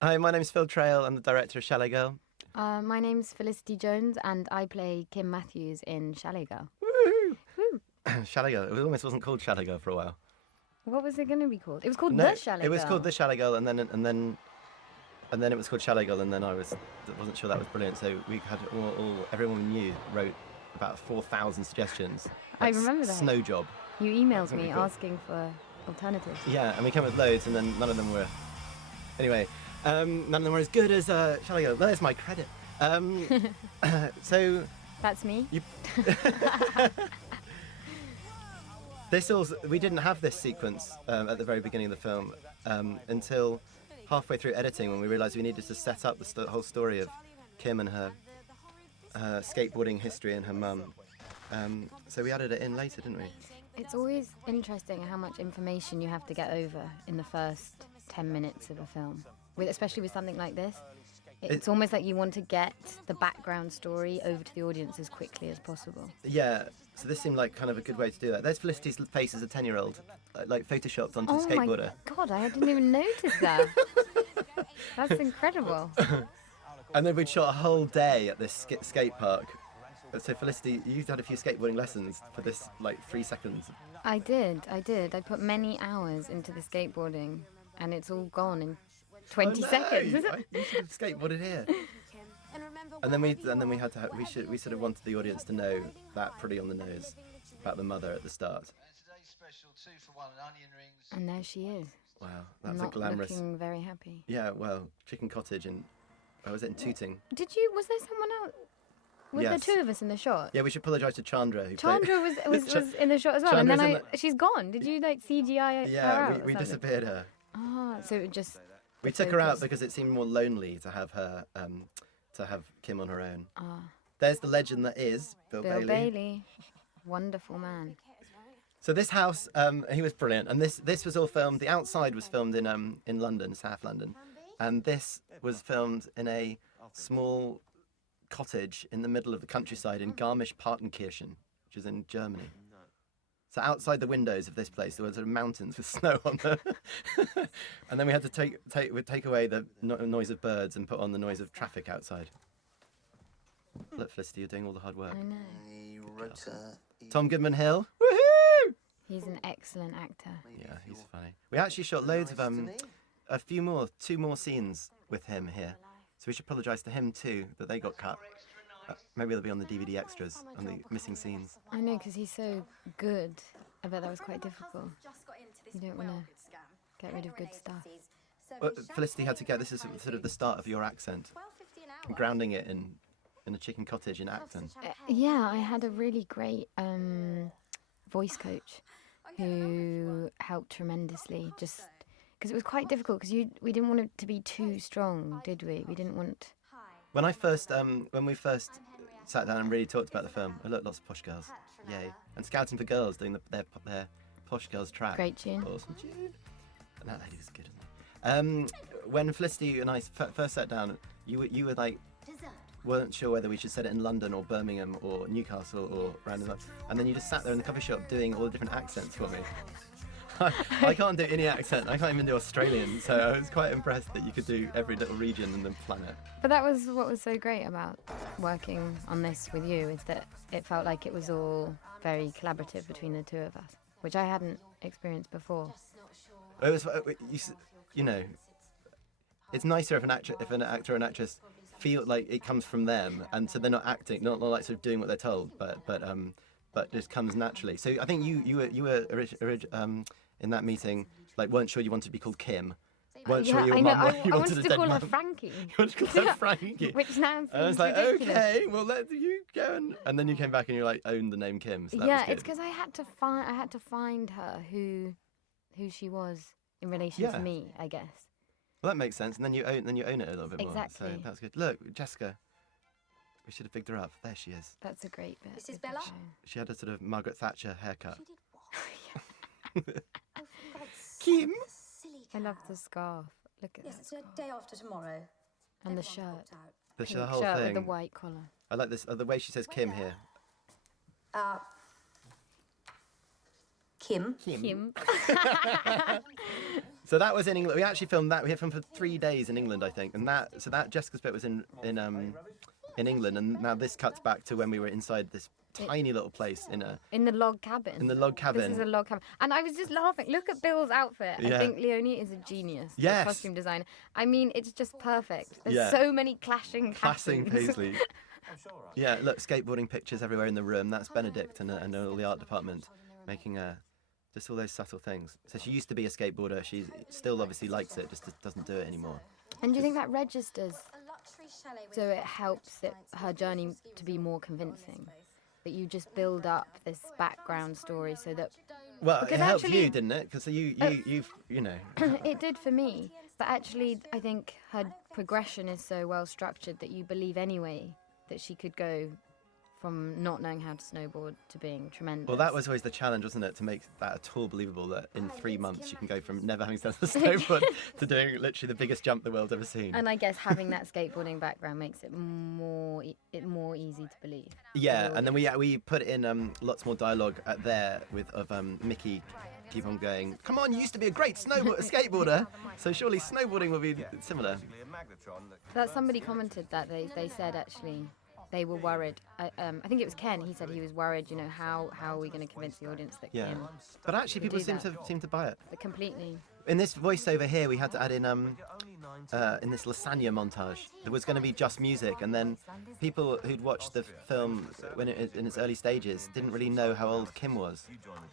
Hi, my name's Phil Traill. I'm the director of Chalet Girl. My name's Felicity Jones, and I play Kim Matthews in Chalet Girl. Woo! Woo. Chalet Girl. It almost wasn't called Chalet Girl for a while. What was it going to be called? It was called No, The Chalet Girl. it was called the Chalet Girl, and then it was called Chalet Girl, and then I wasn't sure that was brilliant. So we had everyone we knew wrote about 4,000 suggestions. I remember that. Snow job. You emailed Something me cool. asking for alternatives. Yeah, and we came up with loads, and then none of them were. Anyway, none of them were as good as Chalet Girl. There's my credit. So That's me. you. We didn't have this sequence at the very beginning of the film until halfway through editing, when we realised we needed to set up the whole story of Kim and her skateboarding history and her mum. So we added it in later, didn't we? It's always interesting how much information you have to get over in the first 10 minutes of a film, especially with something like this. It's almost like you want to get the background story over to the audience as quickly as possible. Yeah, so this seemed like kind of a good way to do that. There's Felicity's face as a 10-year-old, like photoshopped onto a skateboarder. Oh my God, I didn't even notice that. That's incredible. And then we'd shot a whole day at this skate park. So Felicity, you had a few skateboarding lessons for this, like 3 seconds. I did. I put many hours into the skateboarding, and it's all gone in 20 seconds. You should have skateboarded here. And then we sort of wanted the audience to know that pretty on the nose about the mother at the start. And there she is. Wow, that's Not a glamorous. looking very happy. Yeah, well, chicken cottage in. Was it in Tooting? Was there someone else? Was Yes. there two of us in the shot? Yeah, we should apologise to Chandra. Chandra was in the shot as well, and Chandra's then she's gone. Did you like CGI her Yeah, out? we or something? disappeared her. Ah, so it just. We took her out because it seemed more lonely to have her, to have Kim on her own. Ah, There's the legend that is Bill Bill Bailey. Bailey, wonderful man. So this house, he was brilliant, and this was all filmed. The outside was filmed in London, South London, and this was filmed in a small cottage in the middle of the countryside in Garmisch-Partenkirchen, which is in Germany. So outside the windows of this place, there were sort of mountains with snow on them, and then we had to take away the noise of birds and put on the noise of traffic outside. Look, Felicity, you're doing all the hard work. I know. Tom Goodman Hill, woohoo! He's an excellent actor. Yeah, he's funny. We actually shot loads of two more scenes with him here, so we should apologise to him too that they got cut. Maybe they'll be on the DVD extras on the missing scenes. I know, because he's so good. I bet that was quite difficult. You don't want to get rid of good stuff. Well, Felicity had to get this is sort of the start of your accent, grounding it in a chicken cottage in Acton. Yeah, I had a really great voice coach who helped tremendously. Just because it was quite difficult, because we didn't want it to be too strong, did we? We didn't want. When we first sat down and really talked about the film, I looked lots of posh girls, yay, and Scouting for Girls doing their posh girls track. Great tune. Awesome tune. And that lady was good. When Felicity and I first sat down, you were like, weren't sure whether we should set it in London or Birmingham or Newcastle or random, and then you just sat there in the coffee shop doing all the different accents for me. I can't do any accent. I can't even do Australian, so I was quite impressed that you could do every little region in the planet. But that was what was so great about working on this with you, is that it felt like it was all very collaborative between the two of us, which I hadn't experienced before. It was, you know, it's nicer if an actor or an actress feel like it comes from them, and so they're not acting, not like sort of doing what they're told, but just comes naturally. So I think you were in that meeting, like, weren't sure you wanted to be called Kim. Weren't sure your mum I wanted wanted a to dead call her mum. Frankie. You wanted to call her Frankie. Which sounds And I was like, ridiculous. okay, well, let you go. And then you came back and you like owned the name Kim. So that was Yeah, good. it's because I had to find her who she was in relation Yeah. to me, I guess. Well, that makes sense. And then you own it a little bit more. Exactly. So that's good. Look, Jessica. We should have picked her up. There she is. That's a great bit. This is of the Bella? show. She had a sort of Margaret Thatcher haircut. Kim? I love the scarf. Look at Yes, that it's a scarf. day after tomorrow. And the Everyone's shirt. booked out. The Pink whole shirt thing. with the white collar. I like this. The way she says Kim here. Kim? Kim. So that was in England. We actually filmed that. We had filmed for 3 days in England, I think. And that Jessica's bit was in England, and now this cuts back to when we were inside this tiny little place in the log cabin. In the log cabin. This is a log cabin. And I was just laughing. Look at Bill's outfit. Yeah. I think Leonie is a genius. Yes. Costume designer. I mean, it's just perfect. There's Yeah. so many clashing Paisley. Yeah, look, skateboarding pictures everywhere in the room. That's Benedict and all the art department making just all those subtle things. So she used to be a skateboarder. She still obviously likes it, just doesn't do it anymore. And do you think that registers? So it helps her journey to be more convincing. That you just build up this background story so that. Well, it helped actually, you, didn't it? Because you know. It did for me, but actually, I think her progression is so well structured that you believe anyway that she could go from not knowing how to snowboard to being tremendous. Well, that was always the challenge, wasn't it? To make that at all believable that in 3 months you can go from never having done a snowboard to doing literally the biggest jump the world's ever seen. And I guess having that skateboarding background makes it more easy to believe. Yeah, and then we put in lots more dialogue of Mickey. Keep on going. Come on, you used to be a great skateboarder, so surely snowboarding will be similar. That somebody commented that they said actually they were worried. I think it was Ken. He said he was worried. You know, how are we going to convince the audience that Kim? But actually, people do seem to buy it. Completely. In this voiceover here, we had to add in this lasagna montage. There was going to be just music, and then people who'd watched the film when in its early stages didn't really know how old Kim was.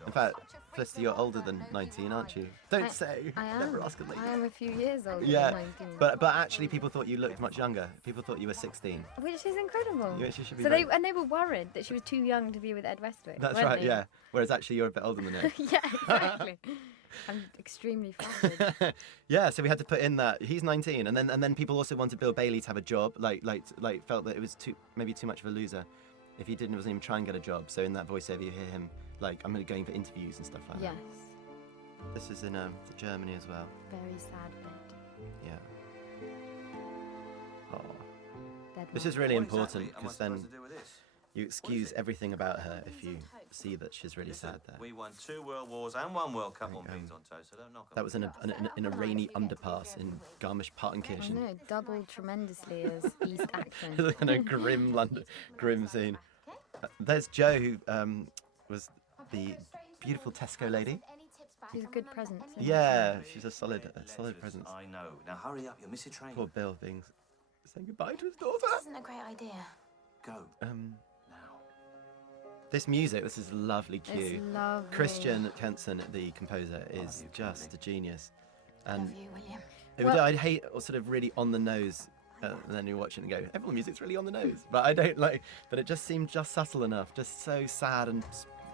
In fact, Felicity, you're older than 19, aren't you? Don't say. I am. Never ask a lady. I am a few years older Yeah, than 19. but actually, people thought you looked much younger. People thought you were 16. Which is incredible. You actually should be. So they were worried that she was too young to be with Ed Westwick. That's weren't right. they? Yeah. Whereas actually, you're a bit older than Ed. Yeah, exactly. I'm extremely flattered. Yeah, so we had to put in that he's 19, and then people also wanted Bill Bailey to have a job. Like felt that it was maybe too much of a loser if he wasn't even try and get a job. So in that voiceover, you hear him like, I'm going for interviews and stuff like Yes. that. This is in Germany as well. Very sad bit. Yeah. Oh. Dead This man. is really important because then you excuse everything about her if you see that she's really sad there. We won 2 World Wars and 1 World Cup on beans on toast, so don't knock on That was in a rainy underpass in I Garmisch-Partenkirchen. know, doubled tremendously as East Acton. In a grim scene. There's Jo, who was the beautiful Tesco lady. She's a good presence. isn't she? Yeah, she's a solid presence. I know. Now hurry up, you'll miss your train. Poor Bill being saying goodbye to his daughter. This isn't a great idea. Go. Now, Now. this music, this is a lovely cue. It's lovely. Christian Kenson, the composer, is just a genius. And Love you, William. Well- I'd hate sort of really on the nose. And then you watch it and go, everyone's music's really on the nose. But I don't like, but it just seemed just subtle enough, just so sad and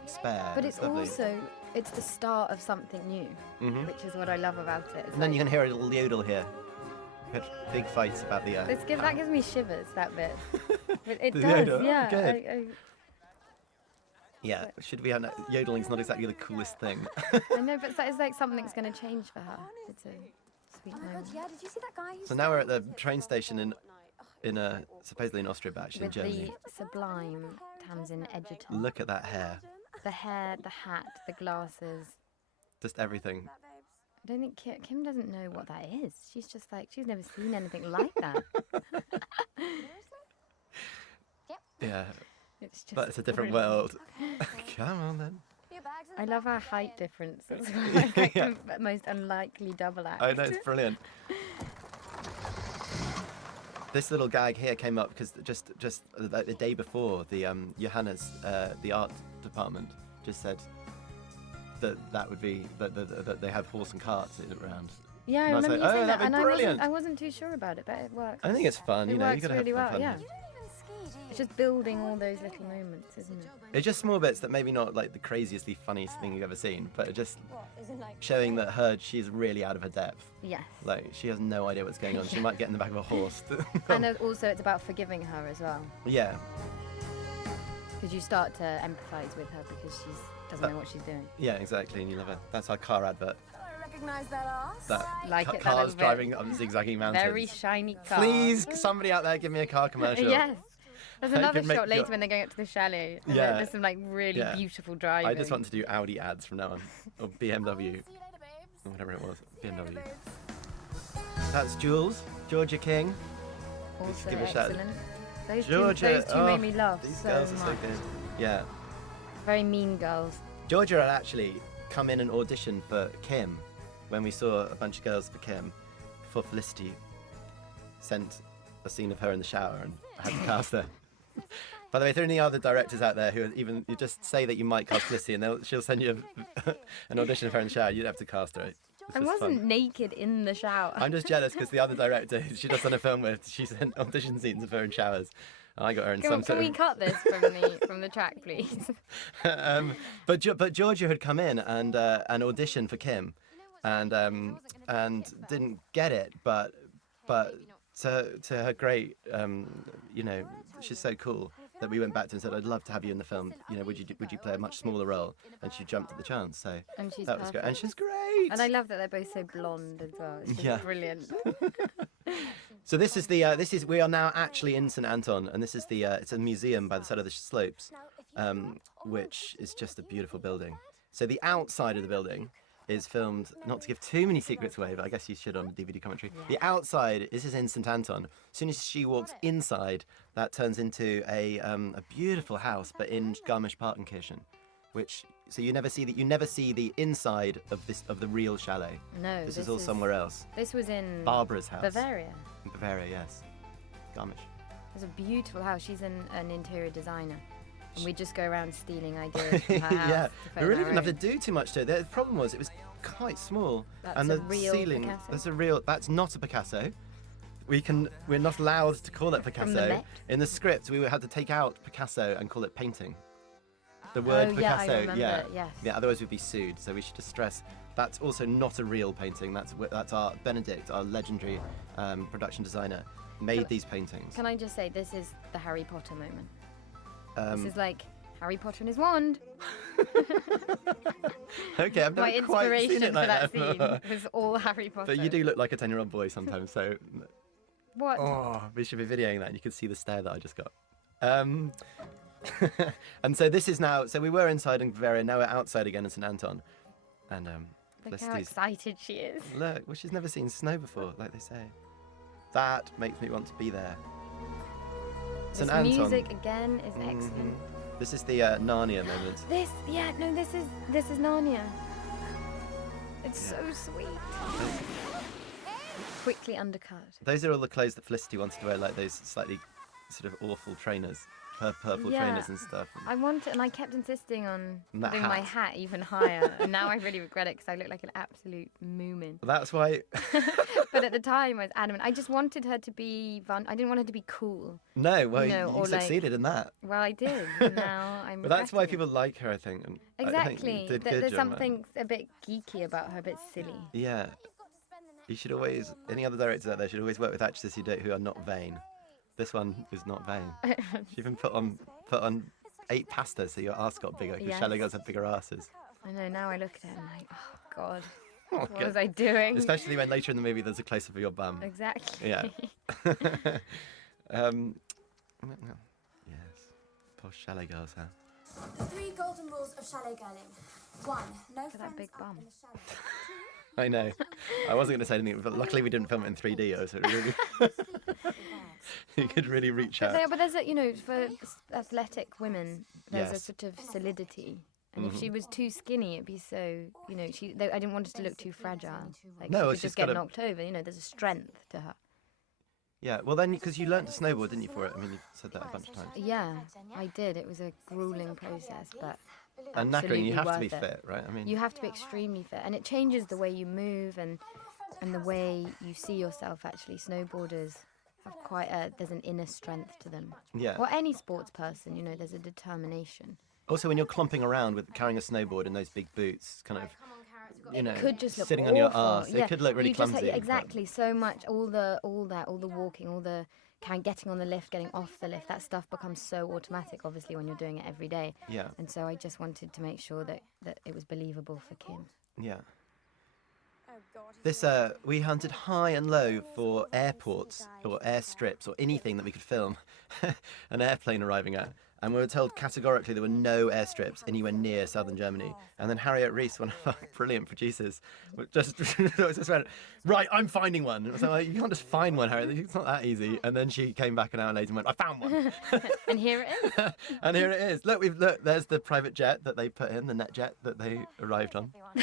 spare. But it's lovely. also, it's the start of something new, Mhm. which is what I love about it. It's And then like- you can hear a little yodel here. We had big fights about the. that gives me shivers, that bit. It The does, yodel? yeah. Good. Yeah, should we have yodeling's not exactly the coolest thing. I know, but it's like something's going to change for her. It's a sweet moment. Yeah, did you see that guy? So now we're at the train station in supposedly in Austria, but actually in With Germany. the sublime Tamsin Egerton. Look at that hair, The hair, the hat, the glasses. just everything. I don't think Kim doesn't know what that is. She's just like, she's never seen anything like that. Yeah, It's just but it's a different brilliant. world. Come on then. I love our height difference. It's like Yeah. the most unlikely double act. I know, it's brilliant. This little gag here came up because just the day before, the Johanna's the art department just said that would be that they have horse and carts around. Yeah, I And I was remember like, you saying oh, that, that'd and be brilliant. I wasn't too sure about it, but it works. I think it's fun, It you works gotta really have well, fun. yeah. You don't even ski, do you? It's just building all those little moments, isn't it? It's just small bits that maybe not like the craziestly funniest thing you've ever seen, but it just What, isn't like showing that she's really out of her depth. Yes. Like she has no idea what's going on. She might get in the back of a horse. And also it's about forgiving her as well, Yeah, because you start to empathise with her because she doesn't know what she's doing. yeah, exactly. And you love it. That's our car advert. I recognise that ass. That Like it, that cars little bit. driving up zigzagging mountains. Very shiny car. Please, somebody out there, give me a car commercial. Yes. There's I another can make shot later your- when they're going up to the chalet. And Yeah. There's some like really Yeah. beautiful driving. I just want to do Audi ads from now on, or BMW. See you later, babes. or whatever it was, BMW. That's Jules, Georgia King. Also give a shout. excellent. Those Georgia, two made me laugh these so girls are much. so good. Yeah. Very mean girls. Georgia had actually come in and auditioned for Kim when we saw a bunch of girls for Kim before Felicity sent a scene of her in the shower and had to cast her. By the way, if there are any other directors out there who even you just say that you might cast Felicity and she'll send you an audition of her in the shower, you'd have to cast her. I wasn't naked in the shower. I'm just jealous because the other director she does on a film with, she sent audition scenes of her in showers. And I got her in some Can sort we of... cut this from the track, please? But Georgia had come in and auditioned for Kim, and didn't get it. But to her great, she's so cool that we went back to her and said, "I'd love to have you in the film. Would you play a much smaller role?" And she jumped at the chance. So And she's that was great. perfect. And she's great. And I love that they're both so blonde as well. It's just brilliant. So we are now actually in St Anton, and this is it's a museum by the side of the slopes, which is just a beautiful building. So the outside of the building is filmed, not to give too many secrets away, but I guess you should on the DVD commentary. Yeah. The outside, this is in St Anton. As soon as she walks inside, that turns into a beautiful house, but in Garmisch-Partenkirchen, so you never see the inside of the real chalet. No, This is all somewhere else. This was in Barbara's house. Bavaria. In Bavaria, yes. Garmisch. It's a beautiful house. She's an interior designer. And we just go around stealing ideas from her house. Yeah, to put we in really our didn't have to own. do too much to it. The problem was it was quite small, That's and a the real ceiling. Picasso? That's not a Picasso. We're not allowed to call it From the Picasso. Met? In the script, we had to take out Picasso and call it painting. The word Oh, yeah, I Picasso, remember, yes. yeah. Otherwise, we'd be sued. So we should just stress that's also not a real painting. That's our Benedict, our legendary production designer, made these paintings. Can I just say, this is the Harry Potter moment. Um, This is like Harry Potter and his wand. Okay, I've My never quite seen inspiration it for like that that. scene was all Harry Potter. But you do look like a 10-year-old boy sometimes, so What? oh, we should be videoing that. And you could see the stare that I just got. And so this is now. So we were inside in Bavaria. Now we're outside again in St Anton. And Look how Felicity's excited she is. look. Well, she's never seen snow before, like they say. That makes me want to be there. This St Anton. music again is excellent. This is the Narnia moment. This is Narnia. It's so sweet. Quickly undercut. Those are all the clothes that Felicity wanted to wear, like those slightly sort of awful trainers, purple trainers and stuff. And I kept insisting on And that putting my hat. hat even higher, and now I really regret it because I look like an absolute moomin. That's why. But at the time, I was adamant. I just wanted her to be fun. I didn't want her to be cool. No, well, You know, you or like- succeeded in that. Well, I did. And now I'm. But that's why regretting people like her, I think. And it. I think Exactly. you did There's good, young man. something a bit geeky about her, a bit silly. Yeah. You should always, any other directors out there should always work with actresses who are not vain. This one is not vain. She even put on 8 pastas so your ass got bigger because Yes. chalet girls have bigger asses. I know. Now I look at it and I'm like, oh God, Oh, what good. was I doing? Especially when later in the movie there's a close up of your bum. Exactly. Yeah. Yes. Poor chalet girls, huh? The 3 golden rules of chalet girling. 1. No at that friends big up bum. in the chalet. I know. I wasn't going to say anything, but luckily we didn't film it in 3D, so it really you could really reach out. But there's a, for athletic women, there's a Yes. sort of solidity. And if she was too skinny, it'd be so, I didn't want her to look too fragile. Like No, she well, could she's just get gotta- knocked over. There's a strength to her. Yeah, well then, because you learnt to snowboard, didn't you, for it? I mean, you've said that a bunch of times. Yeah, I did. It was a grueling process, but And knackering, you absolutely have to be worth it. fit, right? I mean, You have to be extremely fit, and it changes the way you move and the way you see yourself. Actually, snowboarders have there's an inner strength to them. yeah. Or any sports person, there's a determination. Also, when you're clumping around with carrying a snowboard in those big boots, kind of, Could just look sitting on your awful. arse, Yeah, it could look really you just clumsy. yeah, but- exactly. So much, all the walking, all the kind of getting on the lift, getting off the lift. That stuff becomes so automatic, obviously, when you're doing it every day. Yeah, And so I just wanted to make sure that it was believable for Kim. yeah. This, we hunted high and low for airports or airstrips or anything that we could film an airplane arriving at. And we were told categorically there were no airstrips anywhere near southern Germany. And then Harriet Reese, one of our brilliant producers, just went, right, I'm finding one. And I was like, you can't just find one, Harriet. It's not that easy. And then she came back an hour later and went, I found one. And here it is. And here it is. Look, there's the private jet that they put in, the net jet that they arrived on. Oh,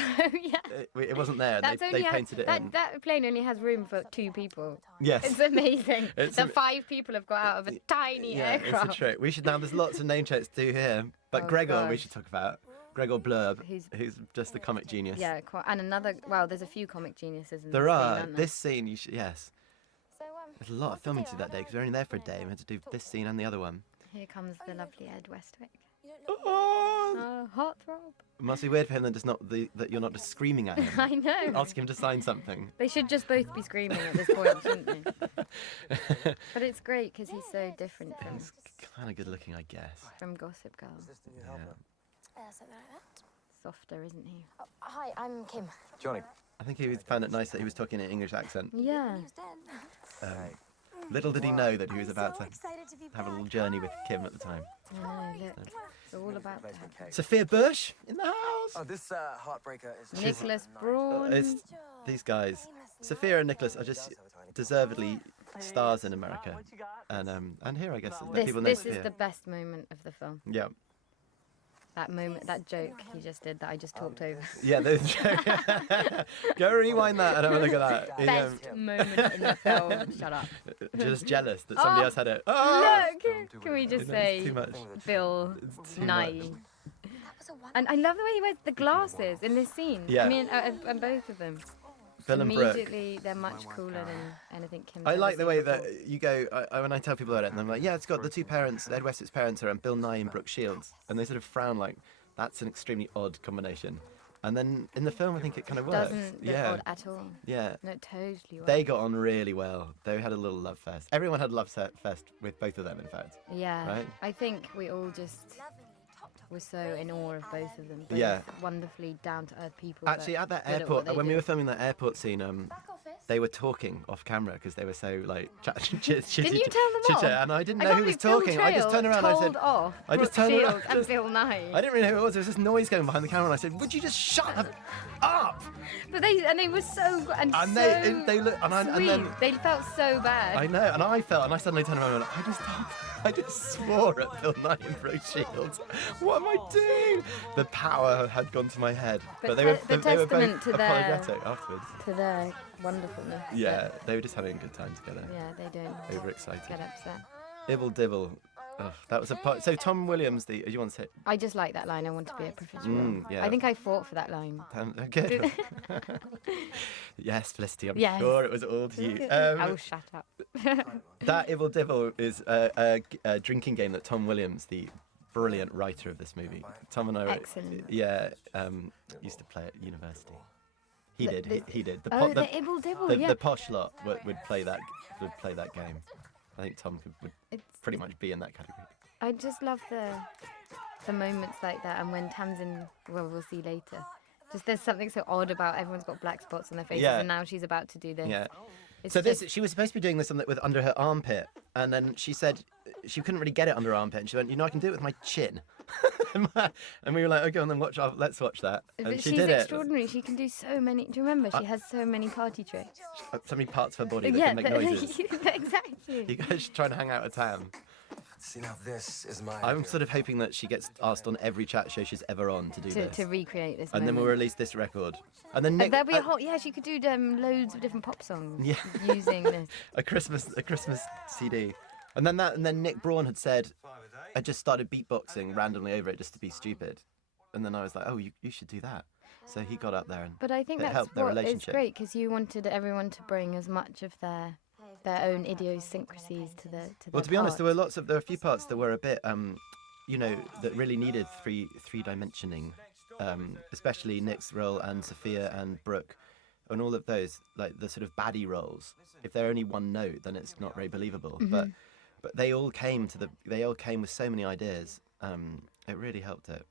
yeah. It wasn't there. They painted it in. That plane only has room for 2 people. Yes. It's amazing. The 5 people have got out of a tiny aircraft. It's a trick. We should now. There's lots of name checks to do here, but Gregor we gosh. should talk about. Gregor Blurb, who's just a comic genius. Yeah, and another. Well, there's a few comic geniuses in There this are. scene, aren't there? This scene, you should, yes. There's a lot of filming to do that day because we were only there for a day. We had to do this scene and the other one. Here comes the lovely Ed Westwick. Oh, Heartthrob. it must be weird for him that you're not just screaming at him. I know. Ask him to sign something. They should just both be screaming at this point, shouldn't they? But it's great because he's so different He's kind of good looking, I guess. from Gossip Girl. Yeah. Something like that. Softer, isn't he? Oh, hi, I'm Kim. Johnny. I think he found it nice that he was talking in an English accent. Yeah. Little did he know that he was about to Excited to be have a little journey with Kim at the time. I know, look. It's all about that. Sophia Bush in the house. Oh, this heartbreaker is Nicholas Braun. It's these guys. Sophia and Nicholas are just deservedly stars in America, and here I guess people know This Sophia. is the best moment of the film. Yeah, That moment, that joke he just did that I just talked over. yeah. Go rewind that and have a look at that. Best moment in the film. Shut up. Just jealous that somebody else had it. Oh! Look, can we just It's say too much. Bill It's too Nye? much. And I love the way he wears the glasses in this scene. Yeah. I mean, and both of them. Bill and Brooke. Immediately, they're much cooler than anything Kim. I like the way that you go, when I tell people about it, and I'm like, yeah, it's got the 2 parents, Ed Westwick's parents are Bill Nye and Brooke Shields. And they sort of frown like, that's an extremely odd combination. And then in the film, I think it kind of works. Doesn't look odd at all. Yeah. No, totally. Works. They got on really well. They had a little love fest. Everyone had a love fest with both of them, in fact. Yeah. Right? I think we all just were so in awe of both of them. Both Yeah. wonderfully down-to-earth people. Actually, but at that good what airport, they when we do. were filming that airport scene, they were talking off camera because they were so like Didn't you tell them off? and I didn't I know can't who was believe Phil talking. I just Traill turned around and I told said, off I just Brooke turned around. Shields and Bill Nye. I didn't really know who it was. There was this noise going behind the camera, and I said, "Would you just shut up?" But they were so and And so they look, and sweet. then They felt so bad. I know, and I felt, and I suddenly turned around and went, I just swore at Bill Nye and Brooke Shields. What am I doing? The power had gone to my head. But they were the they were testament both to their- apologetic afterwards. To their wonderfulness. Yeah, they were just having a good time together. Yeah, they don't Overexcited. get upset. Ibble dibble. Oh, that was a part. So Tom Williams, do you want to say? I just like that line. I want to be a professional. Yeah. I think I fought for that line. Good. Yes, Felicity, I'm Yes. sure it was all to you. Oh, shut up. That Ibble Dibble is a drinking game that Tom Williams, the brilliant writer of this movie, Tom and I, Excellent. used to play at university. He The- did. the- He did. Oh, the Ibble Dibble, yeah. The posh lot would play that game. I think Tom would It's, pretty much be in that category. I just love the moments like that, and when Tamsin, well, we'll see later. Just there's something so odd about everyone's got black spots on their faces, Yeah. and now she's about to do this. Yeah. It's So just, she was supposed to be doing this with under her armpit, and then she said she couldn't really get it under her armpit, and she went, I can do it with my chin. And we were like, okay, and then let's watch that. And but she she's did it. extraordinary. She can do so many. Do you remember? She has so many party tricks. So many parts of her body that can make noises. Exactly. You guys should try and hang out with Tam. See, now this is my I'm sort of hoping that she gets asked on every chat show she's ever on to do this. To recreate this. And then we'll moment. release this record. And then Nick, There'll be a whole, yeah, she could do loads of different pop songs Yeah. using this. a Christmas CD. And then Nick Braun had said, I just started beatboxing randomly over it just to be stupid. And then I was like, oh, you should do that. So he got up there and But I think it that's helped their what is relationship. great, because you wanted everyone to bring as much of their own idiosyncrasies to the. Well, to be honest, there were a few parts that were a bit, that really needed three dimensioning, especially Nick's role and Sophia and Brooke, and all of those, like the sort of baddie roles. If they're only one note, then it's not very believable. Mm-hmm. But they all came with so many ideas. It really helped it.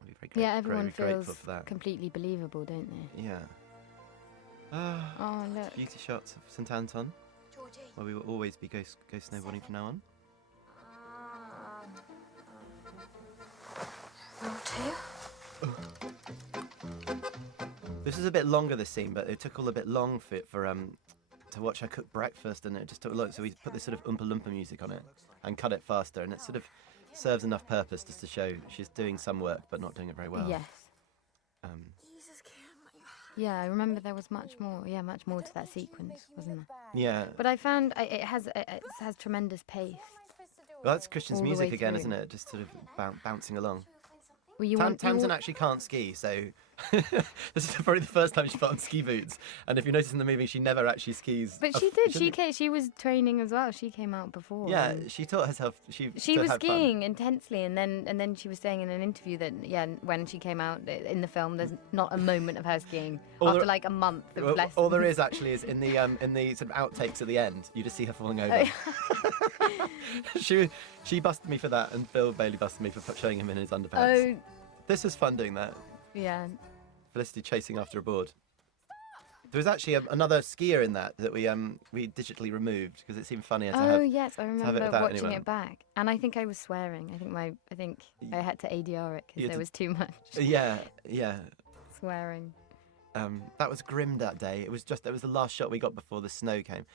I'd be very Yeah, everyone very feels grateful for that. completely believable, don't they? Yeah. Oh, look. Beauty shots of St Anton, Georgie. where we will always be go snowboarding from now on. This is a bit longer, this scene, but it took all a bit long for to watch her cook breakfast, and it just took a lot. So we put this sort of Oompa Loompa music on it and cut it faster, and it sort of serves enough purpose just to show she's doing some work but not doing it very well. Yes. Yeah, I remember there was much more. Yeah, much more to that sequence, wasn't there? Yeah. But I found it has tremendous pace. Well, that's Christian's all the music way again, through. isn't it? Just sort of bouncing along. Well, you Tamsin actually can't ski, so this is probably the first time she put on ski boots. And if you notice in the movie, she never actually skis. But she did. She was training as well. She came out before. Yeah, she taught herself. She was had skiing intensely, and then she was saying in an interview that when she came out in the film, there's not a moment of her skiing after like a month of lessons. All there is actually is in the sort of outtakes at the end, you just see her falling over. She busted me for that, and Bill Bailey busted me for showing him in his underpants. Oh, this was fun doing that. yeah. Felicity chasing after a board. There was actually another skier in that we digitally removed because it seemed funnier to have. Oh yes, I have it remember without watching anyone. it back, and I think I was swearing. I think I had to ADR it because there was too much Yeah. swearing. That was grim that day. It was the last shot we got before the snow came.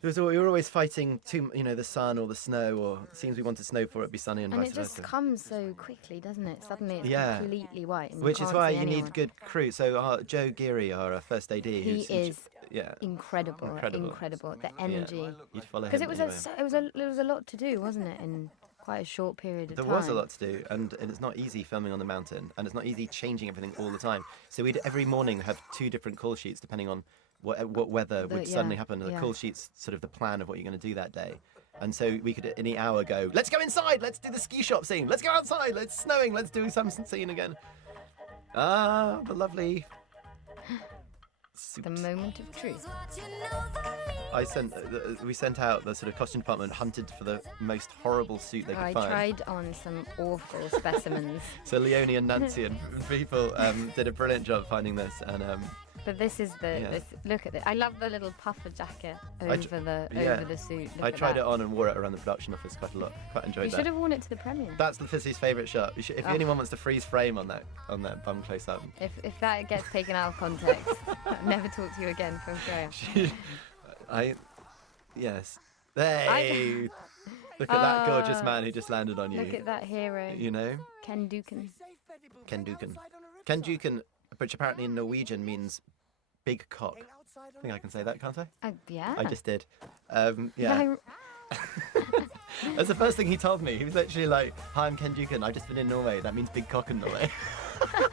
We were always fighting the sun or the snow, or it seems we wanted snow for it to be sunny and And vice it just versa. comes so quickly, doesn't it? Suddenly it's Yeah. completely white. And Which you is can't why see you anyone. need good crew. So Joe Geary, our first AD, He is yeah, incredible. Incredible. The energy. you'd follow him. Because it was anywhere. it was a lot to do, wasn't it? In quite a short period of There time. was a lot to do, and it's not easy filming on the mountain, and it's not easy changing everything all the time. So we'd every morning have 2 different call sheets depending on what weather would suddenly happen. And the call sheet's sort of the plan of what you're going to do that day. And so we could, in the hour, go, let's go inside, let's do the ski shop scene, let's go outside, it's snowing, let's do some scene again. Ah, the lovely suit. The moment of truth. We sent out the sort of costume department, hunted for the most horrible suit they could I find. tried on some awful specimens. So Leonie and Nancy and people did a brilliant job finding this, and But this is look at it. I love the little puffer jacket over the suit. I tried it on and wore it around the production office quite a lot. Quite enjoyed You that. should have worn it to the premiere. That's Felicity's favourite shot. If anyone wants to freeze frame on that bum close up. If that gets taken out of context, I'll never talk to you again from Australia. Yes. Hey! Look at that gorgeous man who just landed on you. Look at that hero. You know? Ken Duken. Ken Duken. Ken Duken, which apparently in Norwegian means big cock. I think I can say that, can't I? Yeah. I just did. Yeah. That's the first thing he told me. He was literally like, "Hi, I'm Ken Duken. I've just been in Norway. That means big cock in Norway."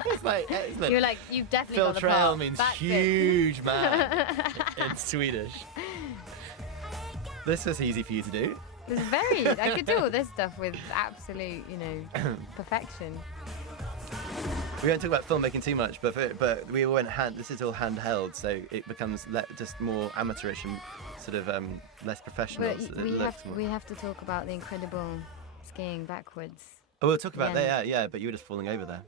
It's like, isn't it? You were like, you've definitely Phil got the Traill part. means That's huge man in Swedish. This was easy for you to do. It was very. I could do all this stuff with absolute, perfection. We won't talk about filmmaking too much, but we went this is all handheld, so it becomes just more amateurish and sort of less professional. But So we have to talk about the incredible skiing backwards. Oh, we'll talk about Yen. that. Yeah, but you were just falling over there.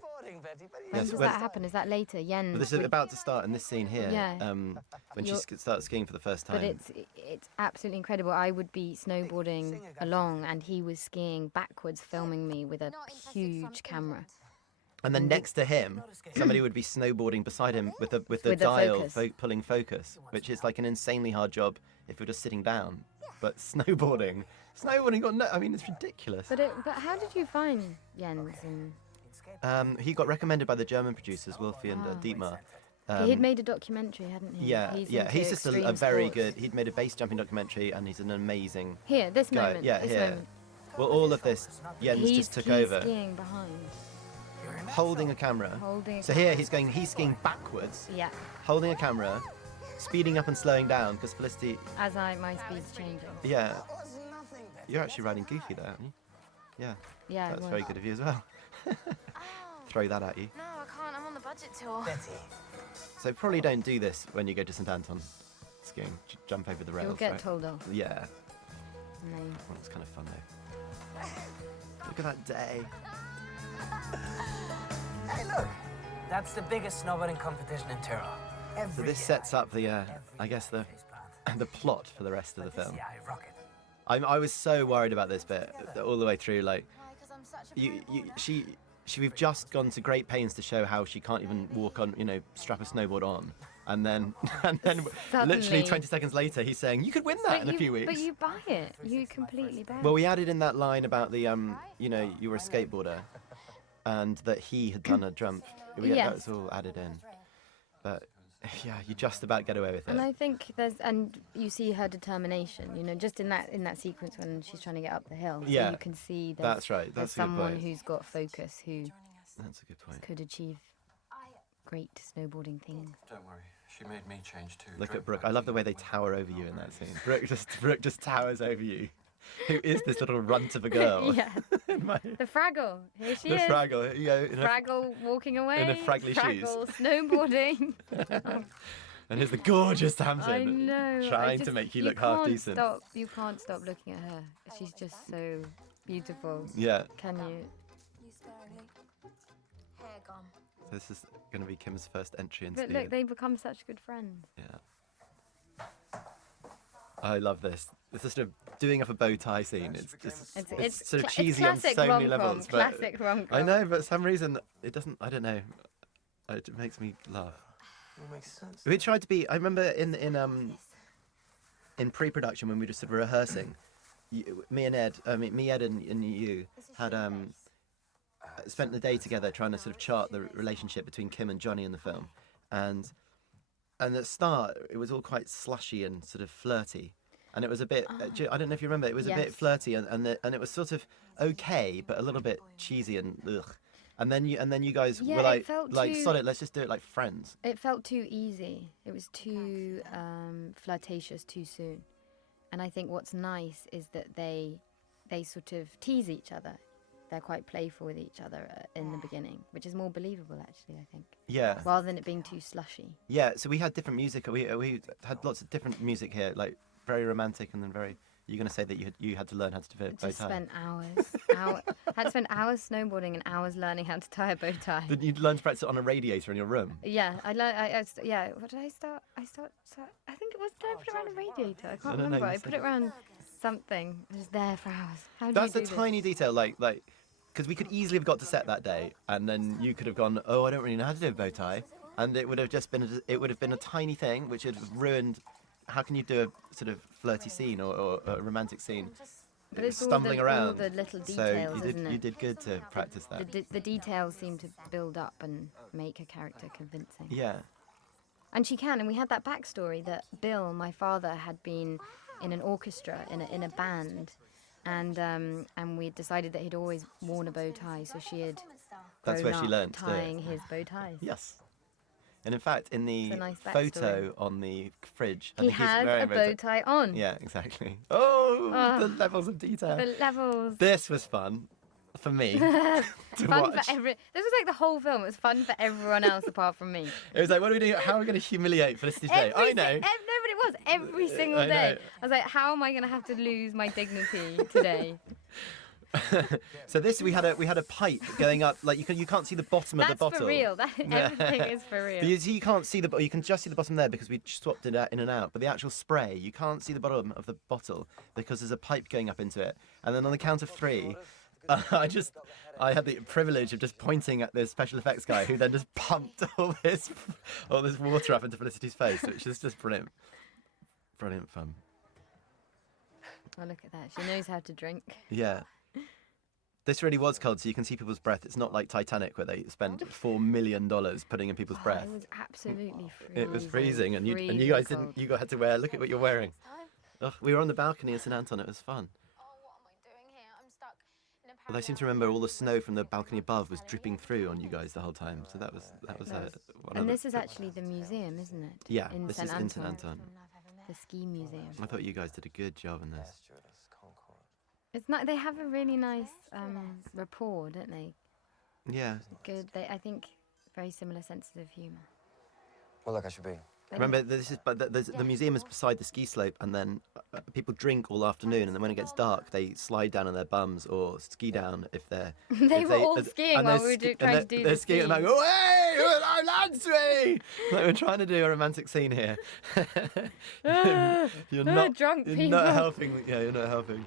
When does that happen? Is that later? Yen. But this is about to start in this scene here. Yeah. When she starts skiing for the first time. But it's absolutely incredible. I would be snowboarding along, and he was skiing backwards, filming me with a huge camera. And then next to him, somebody would be snowboarding beside him with the With the dial focus. pulling focus, which is like an insanely hard job if you're just sitting down. But snowboarding got no. I mean, it's ridiculous. But how did you find Jens? And He got recommended by the German producers Wolfie and Dietmar. he'd made a documentary, hadn't he? Yeah, He's he's just into a very extreme good. sports. He'd made a base jumping documentary, and he's an amazing Here, this guy. moment. Yeah, this here. moment. Well, all of this, Jens He's just took over, skiing behind. holding a camera. Holding a So here he's skiing backwards, Yeah. holding a camera, speeding up and slowing down because Felicity. As my speed's changing. Yeah, you're actually riding goofy there, aren't you? Yeah, Yeah. that's it very was. good of you as well. Throw that at you. No, I can't. I'm on the budget tour. So probably don't do this when you go to St Anton skiing. Jump over the rails. You'll get right? told off. Yeah, No. well, it's kind of fun though. Look at that day. Hey, look. That's the biggest snowboarding competition in Tyrol. So this sets up the, I guess the plot for the rest of the film. Yeah, I rock it. I was so worried about this bit all the way through. Like, we've just gone to great pains to show how she can't even walk on, strap a snowboard on. And then literally Suddenly. 20 seconds later, he's saying, you could win that in a few weeks. But you buy it. You completely buy it. Well, we added in that line about the, you were a skateboarder, and that he had done a jump. Yes. That was all added in. But yeah, you just about get away with it. And I think and you see her determination, just in that sequence when she's trying to get up the hill. So Yeah, you can see that's right. there's That's a good someone point. who's got focus who That's a good point. could achieve great snowboarding things. Don't worry, she made me change too. Look at Brooke. I love the way they tower over you in that scene. Brooke just towers over you. Who is this little runt of a girl? Yeah. The Fraggle. Here she The is. Fraggle. Fraggle walking away. in her fraggly shoes. Fraggle snowboarding. And here's the gorgeous Tamsin. I know. Trying to make you look half decent. You can't stop looking at her. She's just so beautiful. Yeah. Can you? You sparingly. Hair gone. This is going to be Kim's first entry into But the... look, they become such good friends. Yeah. I love this. It's just a doing up a bow tie scene. It's sort of cheesy on so many levels. But Classic rom-com. I know, but for some reason it doesn't. I don't know. It makes me laugh. It makes sense. We tried to be. I remember in pre-production when we were just sort of rehearsing. Me, Ed, and you had spent the day together trying to sort of chart the relationship between Kim and Johnny in the film, and at the start it was all quite slushy and sort of flirty, and it was a bit. I don't know if you remember. It was a bit Yes. flirty, and it was sort of okay, but a little bit cheesy and ugh. And then you guys Yeah, were it like, felt too- solid. Let's just do it like friends. It felt too easy. It was too flirtatious too soon. And I think what's nice is that they sort of tease each other. They're quite playful with each other in the beginning, which is more believable actually, I think. Yeah. Rather than it being too slushy. Yeah, so we had different music. We had lots of different music here, like very romantic and then very. You're going to say that you had to learn how to do a bow tie. Just spent had to spend hours snowboarding and hours learning how to tie a bow tie. Did you learn to practice it on a radiator in your room? Yeah, what did I start? I think it was, did I put it around a radiator? I can't don't know, remember. you I said put it it. around something. It was there for hours. How do That's you a do this? tiny detail, like because we could easily have got to set that day, and then you could have gone, oh, I don't really know how to do a bow tie, and it would have just been a tiny thing which would have ruined. How can you do a sort of flirty scene or a romantic scene? But it's stumbling all around. the little details, so isn't it? you did good to practice that. The details seem to build up and make a character convincing. Yeah. And she can. And we had that backstory that Bill, my father, had been in an orchestra in a band, and we decided that he'd always worn a bow tie, so she had That's grown where she up learned to do it. tying his bow ties. Yes. And in fact, in the It's a nice photo on the fridge, I He think he's had wearing a bow tie on. Yeah, exactly. Oh, the levels of detail. The levels. This was fun for me to Fun watch. for This was like the whole film. It was fun for everyone else apart from me. It was like, what are we doing? How are we going to humiliate Felicity today? I know. No, but it was every single I day. know. I was like, how am I going to have to lose my dignity today? So this we had a pipe going up, like you can't see the bottom of the That's bottle. for real. Everything is for real. You can't see you can just see the bottom there because we swapped it in and out. But the actual spray, you can't see the bottom of the bottle because there's a pipe going up into it. And then on the count of three, I had the privilege of just pointing at this special effects guy who then just pumped all this water up into Felicity's face, which is just brilliant fun. Oh, look at that. She knows how to drink. Yeah. This really was cold, so you can see people's breath. It's not like Titanic where they spent $4 million putting in people's breath. It was absolutely freezing. It was freezing, and you guys didn't. cold. You had to wear. Look at what you're wearing. Ugh, we were on the balcony in St Anton. It was fun. Oh, what am I doing here? I'm stuck in a But I seem to remember all the snow from the balcony above was dripping through on you guys the whole time. So that was one of And the- this is actually the museum, isn't it? Yeah, in this St. is in St Anton. Anton. The ski museum. I thought you guys did a good job in this. It's not. They have a really nice rapport, don't they? Yeah. Good. I think very similar senses of humour. Well, look, I should be. Remember, the museum is beside the ski slope, and then people drink all afternoon, and then when it gets dark, they slide down on their bums or ski down if they're. They if were all and skiing while we were trying to do They're the skiing, and I ski. go, hey, I'm lads me! Like we're trying to do a romantic scene here. You're not drunk You're people. not helping. Yeah, you're not helping.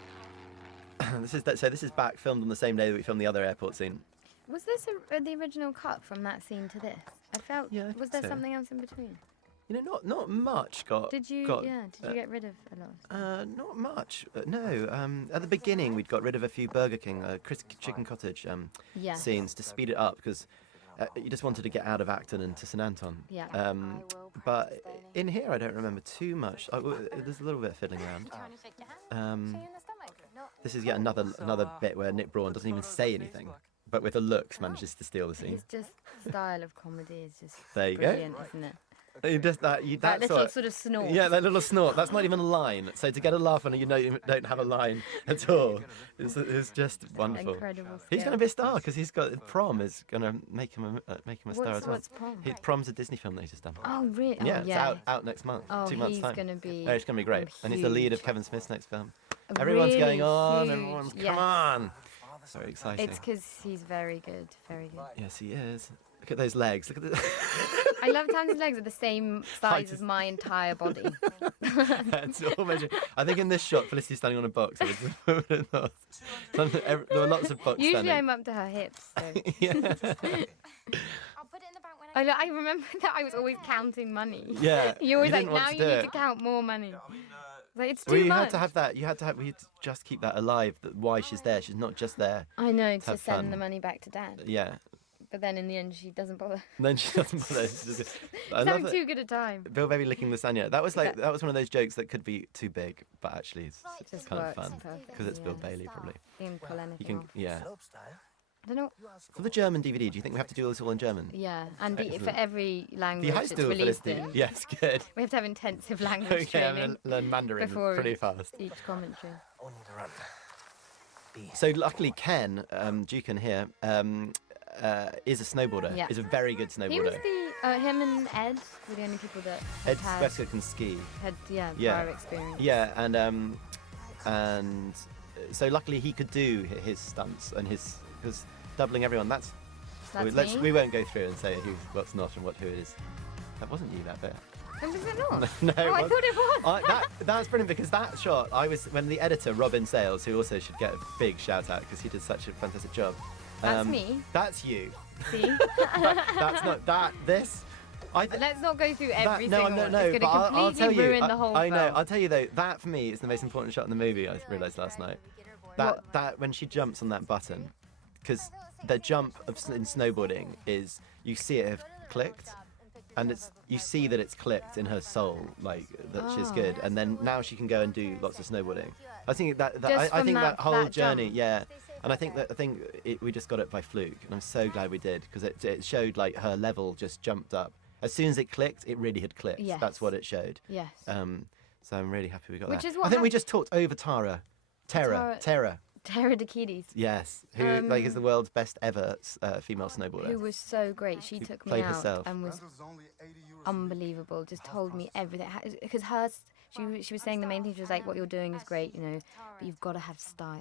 This is back filmed on the same day that we filmed the other airport scene. Was this the original cut from that scene to this? I felt. Yeah, I was think there so. something else in between? You know, not much got. Did you? got, Did you get rid of a lot of stuff? Not much. No. At the beginning, we'd got rid of a few Burger King, chicken cottage Yeah. scenes to speed it up because you just wanted to get out of Acton and to St Anton. Yeah. But in here, I don't remember too much. There's a little bit of fiddling around. This is yet another bit where Nick Braun doesn't even say anything, but with a look manages to steal the scene. His just style of comedy is just There you go. brilliant, isn't it? You just, That that's little what- sort of snort. Yeah, that little snort. That's not even a line. So to get a laugh on it, you know you don't have a line at all. It's just wonderful. Incredible. He's skill. going to be a star because he's got Prom is going to make him a star as well. What's Prom? Prom's a Disney film that he's just done. Oh really? Yeah, Oh, it's yeah. out next month. Oh, 2 months he's time. gonna be. Oh, it's going to be great. And he's the lead of huge. Kevin Smith's next film. Everyone's going Really on. huge, Everyone's come yes. on. It's very exciting. It's because he's very good. Very good. Yes, he is. Look at those legs. Look at the. I love Tamsin's legs are the same size as my entire body. It's almost, I think in this shot, Felicity's standing on a box. There were lots of box Usually standing. I'm up to her hips. So. Yeah. I'll put it in the bank when I remember that I was always counting money. Yeah. You always didn't like, want now to you do need it. to count more money. Like, it's too Well, you much. had to have that. We had to just keep that alive. That why she's there. She's not just there. I know, to have send fun. the money back to Dad. Yeah. But then in the end, she doesn't bother. And then she doesn't bother. She's just- I She's love having it. too good a time. Bill Baby licking lasagna. That was like that was one of those jokes that could be too big, but actually it's Just kind of works fun perfectly, because it's Bill yeah. Bailey probably. Didn't pull You anything can off. yeah. I don't know. For the German DVD, do you think we have to do this all in German? Yeah, and for Excellent. every The language high it's school released Felicity. in, Yes, good. we have to have intensive language Okay, I'm training gonna learn Mandarin before pretty fast. each commentary. So luckily Ken, Dukin here, is a snowboarder. Yeah. Is a very good He was snowboarder. him and Ed were the only people that Ed had Wesker can ski. yeah, Yeah. prior experience. Yeah, and so luckily he could do his stunts and his because doubling everyone. That's That's me. we won't go through and say what's not and who it is. That wasn't you that bit. Oh, was it not? No, Oh, I it thought it was. that's brilliant because that shot when the editor Robin Sales, who also should get a big shout out because he did such a fantastic job. That's me. That's you. See? That's not that. This. Let's not go through every no, single one. no, It's but going to I'll tell completely you. ruin the whole I know. film. I'll tell you though. That for me is the most important shot in the movie. I realised last night. That when she jumps on that button, because the jump in snowboarding is you see it have clicked, and you see that it's clicked in her soul, like that she's good, and then now she can go and do lots of snowboarding. I think that Just I from think that whole that journey, jump. yeah. And I think we just got it by fluke, and I'm so glad we did because it showed like her level just jumped up. As soon as it clicked, it really had clicked. Yes. That's what it showed. Yes. So I'm really happy we got Which that. is what I think we just talked over Tara. Tara Tara. Dikides, Yes, who like is the world's best ever female snowboarder. who was so great. She took me played out herself. and was unbelievable. Just told me everything. Because she was saying the main thing. She was like, "What you're doing is great, but you've got to have style."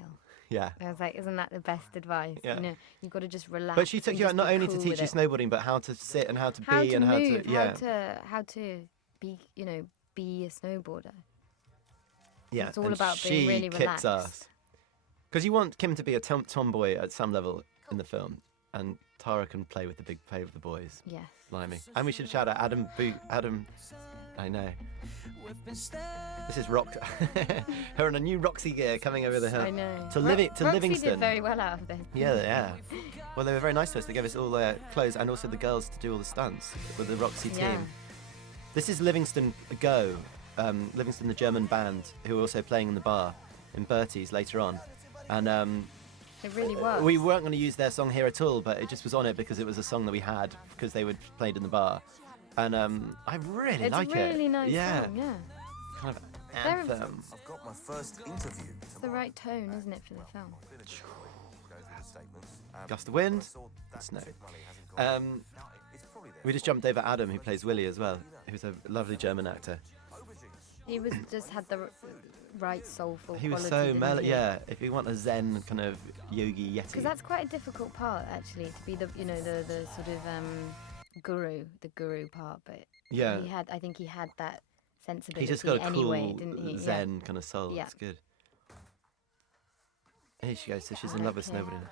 Yeah. And I was like, "Isn't that the best advice? Yeah. You've got to just relax." But she took and you out just not be only to cool teach you with it. snowboarding, but how to sit and how to How be to and move, yeah. how to be, be a snowboarder. Yeah. It's all and about she being really kicks relaxed. ass. Because you want Kim to be a tomboy at some level in the film, and Tara can play with the boys. Yes. Blimey. And we should shout out Adam. I know. This is Rock. Her in a new Roxy gear coming over the hill. I know. To Roxy Livingston. did very well out of this. Yeah. Well, they were very nice to us. They gave us all their clothes and also the girls to do all the stunts with the Roxy team. Yeah. This is Livingston Go, Livingston, the German band, who are also playing in the bar in Bertie's later on. And It really was. we weren't going to use their song here at all, but it just was on it because it was a song that we had because they would played in the bar. And I really like it. It's a really nice yeah. song, yeah. Kind of They're- anthem. I've got my first interview. It's the right tone, isn't it, for the film? Gust of wind, snow. We just jumped over Adam, who plays Willie as well, who's a lovely German actor. He was just had the right soulful He was quality, so didn't mellow. he? Yeah, if you want a Zen kind of yogi yeti. Because that's quite a difficult part, actually, to be the sort of the guru part. But Yeah. I think he had that sensibility He just got a anyway, cool didn't he? Zen kind of soul. Yeah. It's good. Here she goes. So she's in love with Okay. snowboarding.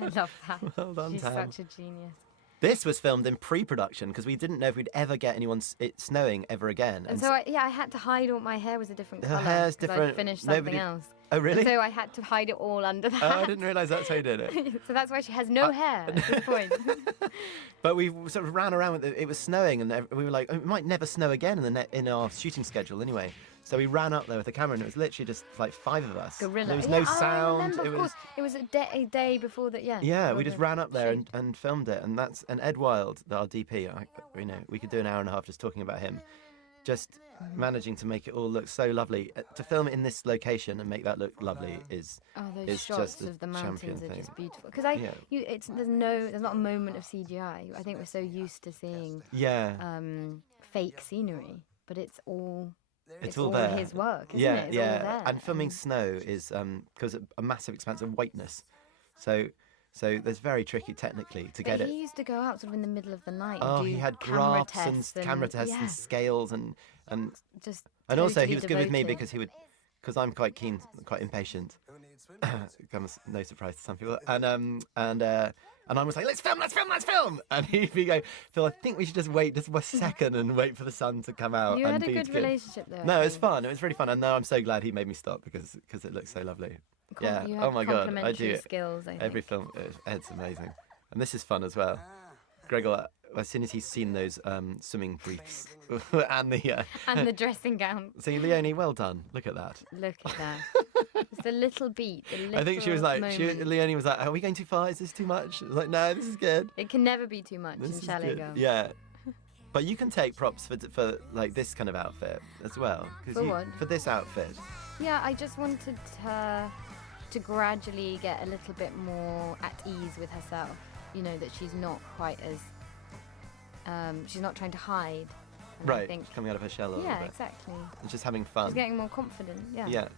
I love that. Well done, She's Tam. such a genius. This was filmed in pre-production because we didn't know if we'd ever get it snowing ever again. And so I had to hide all. My hair was a different Her colour. hair's 'cause different. I'd finished Nobody- something else. Oh, really? And so I had to hide it all under that. Oh, I didn't realise that's how you did it. So that's why she has no hair at this point. But we sort of ran around with it. It was snowing, and we were like, oh, it might never snow again in our shooting schedule anyway. So we ran up there with the camera, and it was literally just like 5 of us. Gorilla. There was Yeah, no oh, I sound. remember, of course. It was a day before that. Yeah. Yeah, before we just the ran up there shoot. and filmed it, and Ed Wild, our DP, we could do an hour and a half just talking about him, just managing to make it all look so lovely. To film it in this location and make that look lovely is Oh, those it's shots just a of the champion mountains are thing. just beautiful. Because Yeah. there's not a moment of CGI. I think we're so used to seeing yeah. fake scenery, but it's all all there. his work, isn't Yeah, it? It's yeah. all there. And filming snow is because a massive expanse of whiteness, so there's very tricky technically to get But it. he used to go out sort of in the middle of the night. Oh, and do he had camera graphs and tests camera tests yeah, and scales and just also totally he was good with me devoted. because I'm quite keen, quite impatient. Comes no surprise to some people. And I was like, let's film. And he'd be going, Phil, I think we should just wait just 1 second and wait for the sun to come out. You and had a be good relationship there. No, I it was think. fun. It was really fun. And now I'm so glad he made me stop because it looks so lovely. Yeah. You Oh had my god, I complementary do it. skills, I think. Every film, Ed's amazing, and this is fun as well. Gregor, as soon as he's seen those swimming briefs and the And the dressing gown. see, Leonie, well done. Look at that. Look at that. Just a little beat. I think she was like, moment. Leonie was like, "Are we going too far? Is this too much?" I was like, "No, this is good. It can never be too much This in is Chalet good." Girl. Yeah, but you can take props for like this kind of outfit as well. For what? For this outfit. Yeah, I just wanted her to gradually get a little bit more at ease with herself. You know, that she's not quite as she's not trying to hide. And I Right, think, coming out of her shell a little yeah, bit. exactly. And just having fun. She's getting more confident. Yeah. Yeah.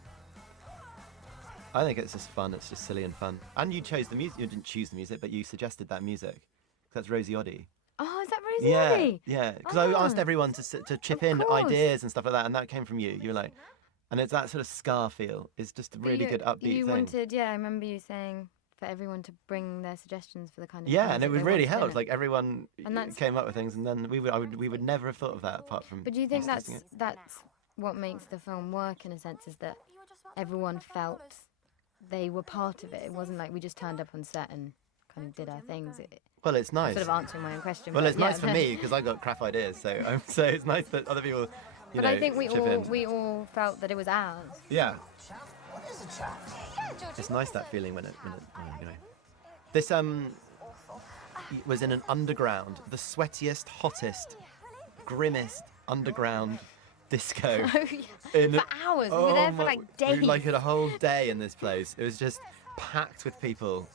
I think it's just fun. It's just silly and fun. And you chose the music. You didn't choose the music, but you suggested that music. That's Rosie Oddy. Oh, is that Rosie Yeah, Oddy? yeah. Because I asked Ah. everyone to chip Of in course. ideas and stuff like that, and that came from you. You were like, and it's that sort of ska feel. It's just a really you, good upbeat You thing. wanted, yeah, I remember you saying for everyone to bring their suggestions for the kind of Yeah, songs and that it would they really wanted in help. it. Like everyone And that's- came up with things, and then we would never have thought of that apart from. But do you think us listening it. that's what makes the film work in a sense, is that everyone felt they were part of it? It wasn't like we just turned up on set and kind of did our things. Well, it's I'm nice. sort of answering my own question. Well, but it's yeah, nice for me because I got crap ideas, so so it's nice that other people, But know, I think chip in. we all felt that it was ours. Yeah. It's nice that feeling when it anyway. This was in an underground, the sweatiest, hottest, grimmest underground disco. Oh, yeah. in For hours. We were there for, like, We days. like had a whole day in this place. It was just packed with people.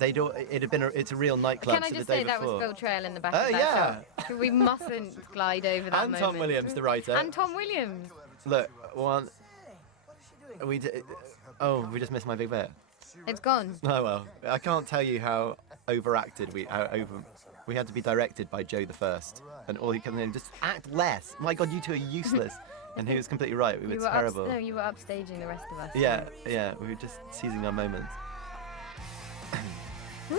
It's a real nightclub. Can I so just the day say that was before. Phil Traill in the back Oh, of that yeah. shot? We mustn't glide over that And moment. Tom Williams, the writer. And Tom Williams. Look, one. We just missed my big bit. It's gone. Oh well, I can't tell you how overacted we had to be directed by Joe the First, and all he can do just act less. My God, you two are useless. And he was completely right. We were terrible. No, you were upstaging the rest of us. Yeah, we were just seizing our moments. Woo!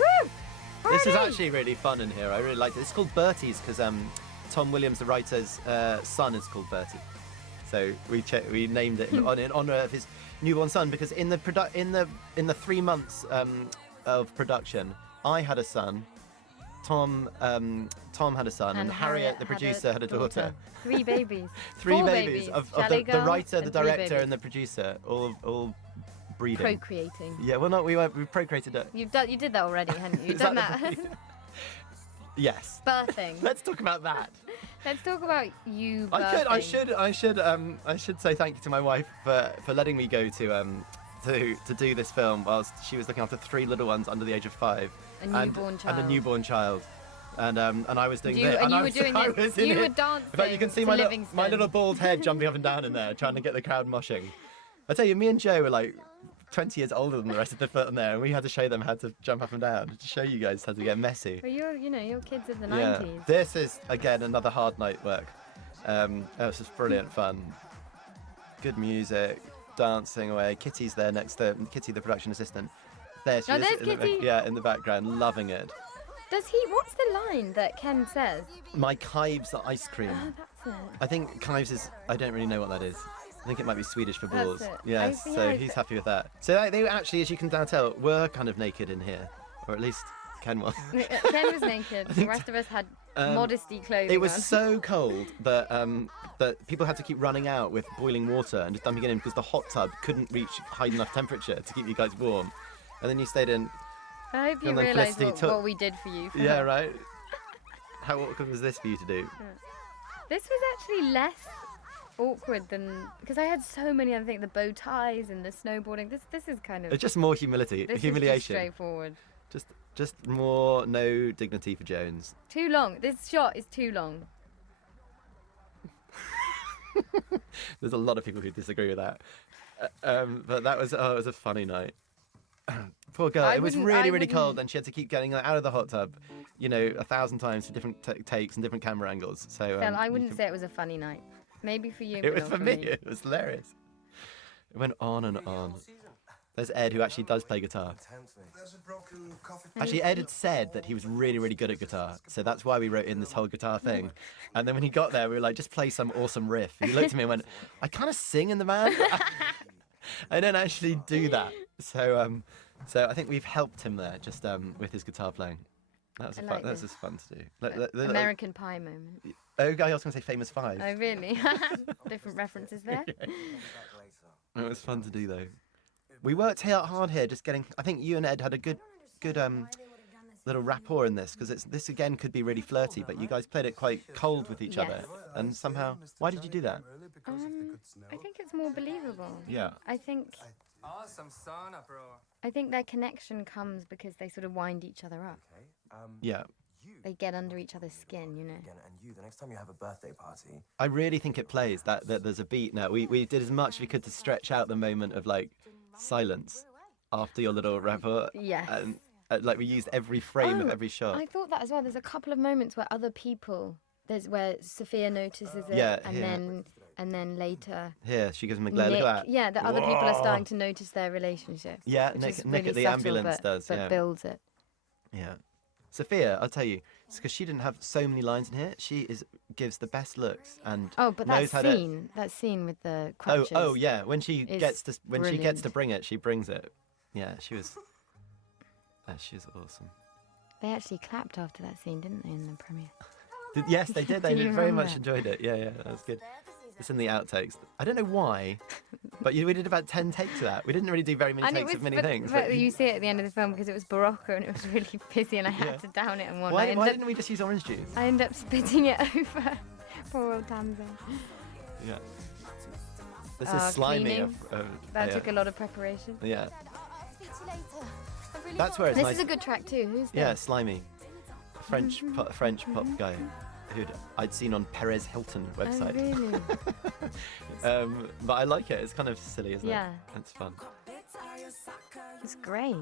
This is Party! actually really fun in here. I really liked it. It's called Bertie's because Tom Williams, the writer's son, is called Bertie. So we named it in honor of his newborn son because in the 3 months of production, I had a son, Tom had a son, and Harriet, the producer, had a daughter. 3 babies. 3 4 babies of Chalet the Girl writer, the and 3 director, babies. and the producer, all breeding. Procreating. Yeah, well, we procreated it. You did that already, hadn't you? You've Is done that that. Yes. Birthing. Let's talk about that. Let's talk about you birthing. I should say thank you to my wife for letting me go to do this film whilst she was looking after 3 little ones under the age of 5. A newborn child. And a newborn child. And I was doing You- this. and you I were was, doing I it. was in You it. were In fact, you can dancing see to my Livingston. little bald head jumping up and down in there, trying to get the crowd moshing. I tell you, me and Joe were like 20 years older than the rest of the foot in there, and we had to show them how to jump up and down to show you guys how to get messy. But you're kids of the Yeah, 90s. this is again another hard night work. It was just brilliant fun. Good music, dancing away. Kitty's there next to Kitty, the production assistant. There she Oh, is. there's in the, Kitty. yeah, in the background, loving it. What's the line that Ken says? My Kives are ice cream. Oh, that's it. I think Kives is, I don't really know what that is. I think it might be Swedish for That's balls. it. Yes, Oh, so yeah, he's happy with that. So they actually, as you can now tell, were kind of naked in here. Or at least Ken was. Ken was naked. The rest of us had modesty clothing It was on. so cold that that people had to keep running out with boiling water and just dumping it in because the hot tub couldn't reach high enough temperature to keep you guys warm. And then you stayed in. I hope you and then realise Felicity what we did for you. Yeah, right. How awkward was this for you to do? This was actually less awkward than because I had so many other things, the bow ties and the snowboarding. This is kind of It's just more humility, this humiliation. is just straightforward. Just more no dignity for Jones. Too long. This shot is too long. There's a lot of people who disagree with that. But that was it was a funny night. Poor girl. I It was wouldn't- really, I really cold, wouldn't- and she had to keep getting out of the hot tub, 1,000 times for different takes and different camera angles. So Phil, I wouldn't say it was a funny night. Maybe for you. it but was not for me. It was hilarious. It went on and on. There's Ed, who actually does play guitar. There's a broken coffee. Actually, Ed had said that he was really, really good at guitar, so that's why we wrote in this whole guitar thing. And then when he got there, we were like, just play some awesome riff. And he looked at me and went, I kind of sing in the band. I don't actually do that. So I think we've helped him there, just with his guitar playing. That was I fun. like That was this. just fun to do. American Pie moment. Oh, I was going to say Famous Five. Oh, really? Different references there. It was fun to do though. We worked hard here, just getting. I think you and Ed had a good little rapport in this, because this again could be really flirty, but you guys played it quite cold with each other, Yes. and somehow. Why did you do that? I think it's more believable. Yeah. I think Awesome sauna, bro. their connection comes because they sort of wind each other up. Yeah. They get under each other's skin, you know. Again, and you, the next time you have a birthday party, I really think it plays that there's a beat now. We did as much as we could to stretch out the moment of like silence after your little rapport. Yes. And like we used every frame of every shot. I thought that as well. There's a couple of moments where other people. There's where Sophia notices it, Yeah, and then later. Here, she gives him a glare. Look at that. Yeah, the other people are starting to notice their relationship. Yeah, which Nick is at really the subtle, ambulance but, does. but Yeah. builds it. Yeah. Sophia, I'll tell you, it's because she didn't have so many lines in here. She gives the best looks and Oh, but that knows how scene with the to. crutches. Oh, yeah. When she is gets to brilliant. bring it, she brings it. Yeah, she was awesome. They actually clapped after that scene, didn't they, in the premiere? Yes, they did. They Do you very remember? much enjoyed it. Yeah, that was good. It's in the outtakes. I don't know why, but we did about 10 takes of that. We didn't really do very many takes of many things. But you see it at the end of the film because it was Barocca and it was really busy and I had to down it in one. Why didn't we just use orange juice? I ended up spitting it over poor old Tamsin. Yeah. This is slimy. Cleaning. That yeah. took a lot of preparation. Yeah. Speak to you later. I really That's hope- where it's This nice. is a good track too. Who's Yeah, this? slimy. French pop guy who I'd seen on Perez Hilton website. Oh, really? But I like it. It's kind of silly, isn't Yeah. it? It's fun. It's great.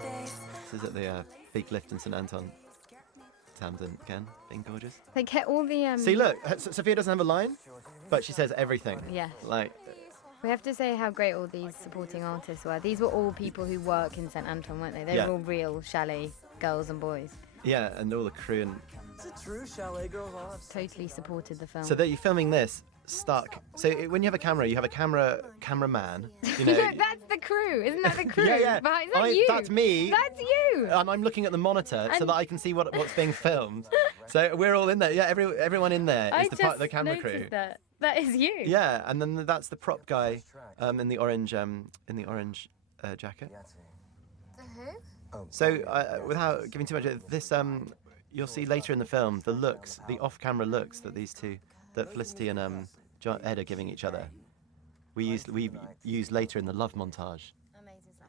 This is at the big lift in St Anton. Tamsin again, being gorgeous. They get all the. See, look, Sophia doesn't have a line, but she says everything. Yes. Like, We have to say how great all these supporting artists were. These were all people who work in St Anton, weren't they? They Yeah. were all real chalet girls and boys. yeah, and all the crew and. is it true, Chalet Girl? Totally supported the film. So that you're filming this stuck. So when you have a camera, you have a cameraman. You know. That's the crew, isn't that the crew? Yeah. Behind, is that you? That's me. That's you. And I'm looking at the monitor so And- that I can see what's being filmed. So we're all in there. Yeah, everyone in there I is the part of the just camera noticed crew. that. That is you. Yeah, and then that's the prop guy in the orange jacket. The who? So without giving too much, this you'll see later in the film the looks, the off-camera looks that these two, that Felicity and Ed are giving each other. We used later in the love montage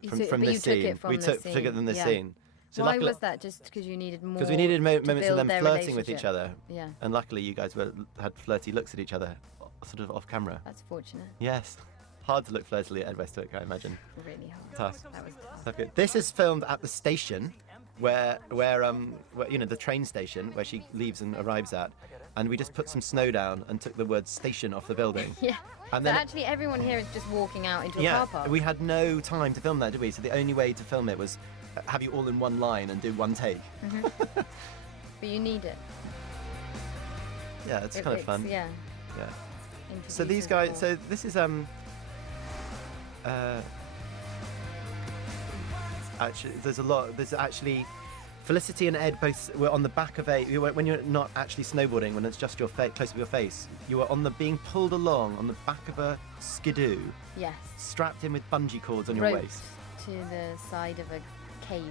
You from took- but this you scene. took it from we this took scene. it from this Yeah. scene. So Why luckily, was that? Just because you needed more? because we needed to moments of build them their flirting with each relationship. other. Yeah, And luckily, you guys had flirty looks at each other, sort of off camera. that's fortunate. Yes, hard to look flirtily at Ed Westwick, I imagine. Really hard. Tough. That was Tough good. This is filmed at the station, where the train station where she leaves and arrives at, and we just put some snow down and took the word station off the building. Yeah. And So then actually everyone here is just walking out into a yeah, car park. we had no time to film that, did we? So the only way to film it was have you all in one line and do one take. But you need it. Yeah, it's kind of fun. Yeah. Yeah. So these introduces guys, more. so this is actually there's actually Felicity and Ed both were on the back of when you're not actually snowboarding, when it's just your face, close to your face, you were being pulled along on the back of a skidoo, Yes. strapped in with bungee cords on your Roped waist. to the side of a cage,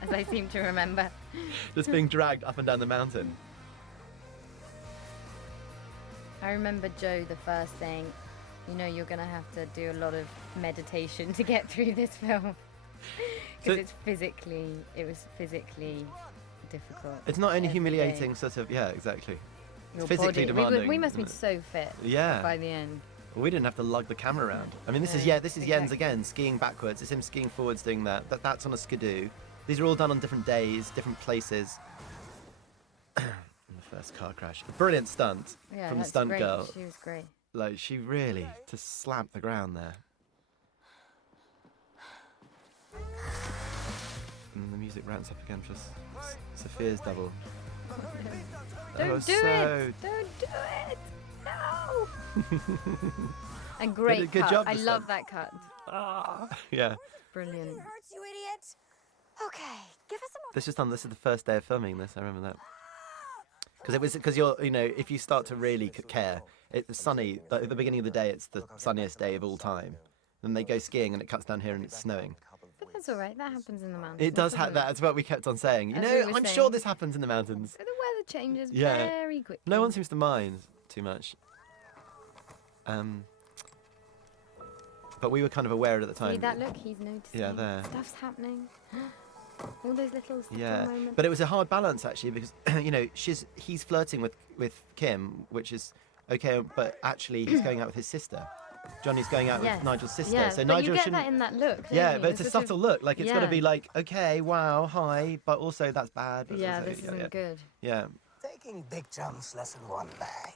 as I seem to remember. Just being dragged up and down the mountain. I remember Joe the first saying, you know, you're going to have to do a lot of meditation to get through this film. Because it was physically difficult. It's not only every day. humiliating, sort of, yeah, exactly. It's Your physically body. demanding. We must be isn't it? so fit Yeah. by the end. We didn't have to lug the camera around. I mean, this is No, Jens exactly. again, skiing backwards. It's him skiing forwards doing that. That's on a skidoo. These are all done on different days, different places. And the first car crash. A brilliant stunt Yeah, from the that's stunt great. girl. She was great. Like, she really just slapped the ground there. And the music ramps up again for Sophia's double. Don't Oh, do so- it! Don't do it! No! And great good cut. job, I the love stunt. that cut. Yeah. Brilliant. Hurts, you idiot. Okay, give us a This is the first day of filming this. I remember that. Because you're, you know, if you start to really care, it's sunny. At the beginning of the day, it's the sunniest day of all time. Then they go skiing and it cuts down here and it's snowing. But that's all right. That happens in the mountains. It does doesn't have that. That's what we kept on saying. You As know, we were I'm sure saying. this happens in the mountains. But the weather changes Yeah. very quickly. No one seems to mind too much. But we were kind of aware at the time. See that look? He's noticing. Yeah, there. Stuff's happening. All those little subtle Yeah, moments. but it was a hard balance actually because you know he's flirting with Kim, which is okay, but actually he's going out with his sister. Johnny's going out Yes. with Nigel's sister, Yeah, so but Nigel you get shouldn't. that in that look. don't Yeah, you? but it's a sort of- subtle look. Like it's got to yeah. be like, okay, wow, hi, but also that's bad. But Yeah, also, this isn't good. Yeah. Taking big jumps, lesson one.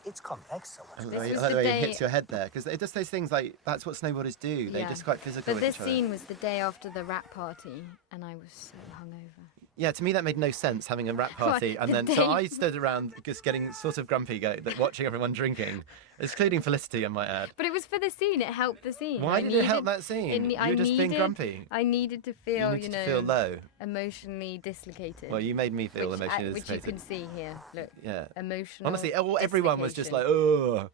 It's complex so much. This I was like the the way it day- hits your head there because it just those things like that's what snowboarders do. They're Yeah. just quite physical. But with this each other. scene was the day after the rap party, and I was so hungover. Yeah, to me that made no sense having a rap party, and the then day- so I stood around just getting sort of grumpy, watching everyone drinking, including Felicity, I might add. But it was for the scene. It helped the scene. Why I did it help needed- that scene? it ne- You I were just being needed- grumpy. I needed to You feel, needed you to know, feel low. emotionally dislocated. Well, you made me feel emotionally which you dislocated. can see here. Look, Yeah. emotional. Honestly, everyone was just like, dislocation. oh.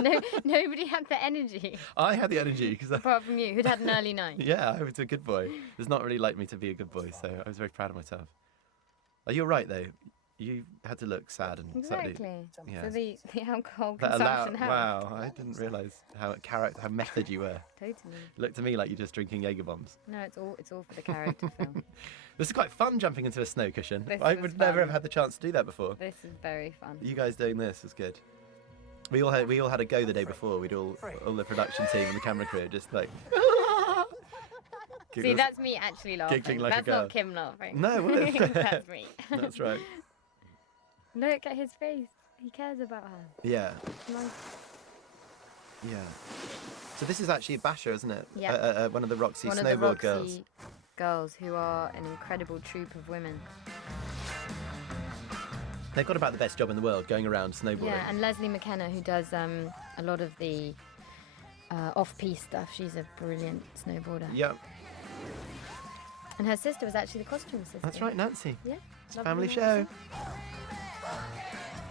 No, nobody had the energy I had the energy because, apart from you, who'd had an early night. yeah, I was a good boy. It's not really like me to be a good boy, so I was very proud of myself. Oh, you're right though. You had to look sad and slightly. Exactly. Yeah. So the alcohol That consumption helped. wow, I didn't realise how method you were. Totally. Looked to me like you're just drinking Jaeger bombs. No, it's all for the character film. This is quite fun jumping into a snow cushion. This I was would never fun. have had the chance to do that before. This is very fun. You guys doing this was good. We all had a go the day before. We'd all the production team and the camera crew just like. See, giggles. that's me actually laughing. Giggling like a That's girl. not Kim laughing. No, well, that's me. That's right. Look at his face. He cares about her. Yeah, Nice. yeah. So this is actually Basher, isn't it? Yeah. One of the Roxy One of the snowboard Roxy girls. girls who are an incredible troupe of women. They've got about the best job in the world going around snowboarding. Yeah, and Leslie McKenna, who does a lot of the off-piste stuff. She's a brilliant snowboarder. Yeah, And her sister was actually the costume assistant. that's right, Nancy. Yeah. It's a lovely family show. Nancy.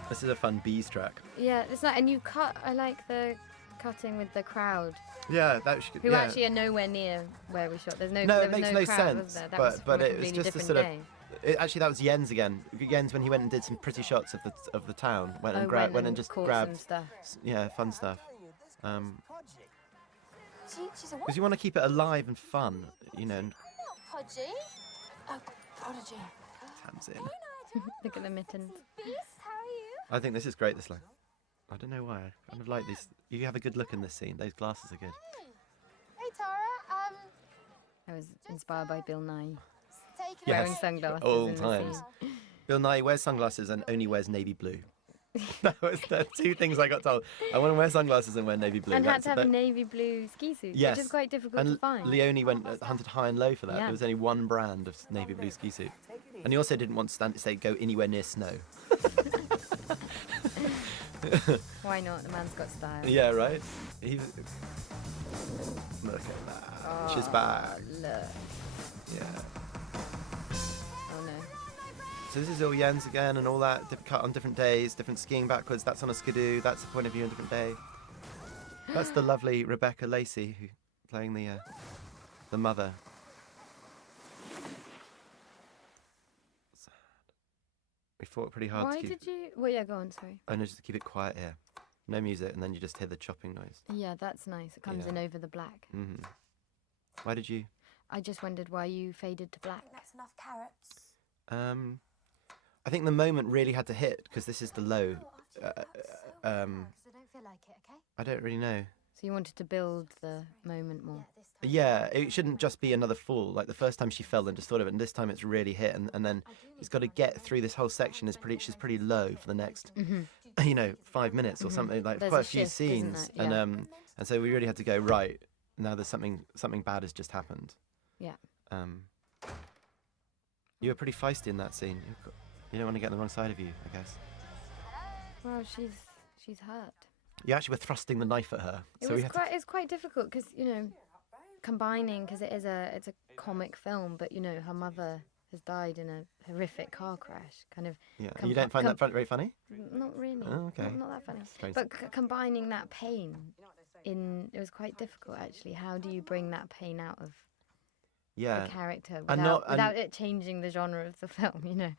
This is a fun bees track. Yeah, it's like, and you cut. I like the cutting with the crowd, Yeah, that should. who yeah. actually are nowhere near where we shot. There's no. No, there it was makes no no crowd, was sense, there? That but- was but from a it was completely just a different sort of- day. Actually, that was Jens again. Jens when he went and did some pretty shots of the town. Went and went and just caught grabbed. some stuff. Yeah, fun stuff. She's a what? Because you want to keep it alive and fun, you know. And Prodigy? Oh, prodigy. Tamsin. Look at the mittens. Beast, how are you? I think this is great. This line. I don't know why. I kind of like these. You have a good look in this scene. Those glasses are good. Hey, Tara. I was inspired by Bill Nye Take it Yes. wearing sunglasses All in the times. scene. Bill Nye wears sunglasses and only wears navy blue. That was the two things I got told. I want to wear sunglasses and wear navy blue. And had to have a navy blue ski suit, yes. which is quite difficult and to find. Leone hunted high and low for that. Yeah. There was only one brand of navy blue ski suit. And he also didn't want to say go anywhere near snow. Why not? The man's got style. Yeah, right? Look at that. Oh, She's back. Look. Yeah. Oh no. So this is all Jens again and all that, cut on different days, different skiing backwards. That's on a skidoo. That's the point of view on a different day. That's the lovely Rebecca Lacey who playing the mother. Sad. We fought pretty hard Why to keep... did you... Well, yeah, go on, sorry. Oh no, just to keep it quiet here. No music, and then you just hear the chopping noise. Yeah, that's nice. It comes in over the black. Mm-hmm. Why did you... I just wondered why you faded to black. That's enough carrots. I think the moment really had to hit, because this is the low. I don't feel like it, okay? I don't really know. So you wanted to build the moment more. Yeah, it shouldn't just be another fall. Like the first time she fell and just thought of it, and this time it's really hit, and then it's got to get through this whole section. She's pretty low for the next, 5 minutes or something. Like There's quite a a few shift, isn't scenes, there? Yeah. and so we really had to go right. Now there's something bad has just happened. Yeah. You were pretty feisty in that scene. You don't want to get on the wrong side of you, I guess. Well, she's hurt. You actually were thrusting the knife at her. It's quite difficult because, combining, because it's a comic film, but, her mother has died in a horrific car crash. Kind of. Yeah. You don't find that very funny? Not really. Oh, okay. Not that funny. Strange. But combining that pain it was quite difficult, actually. How do you bring that pain out of Yeah. the character And without it changing the genre of the film,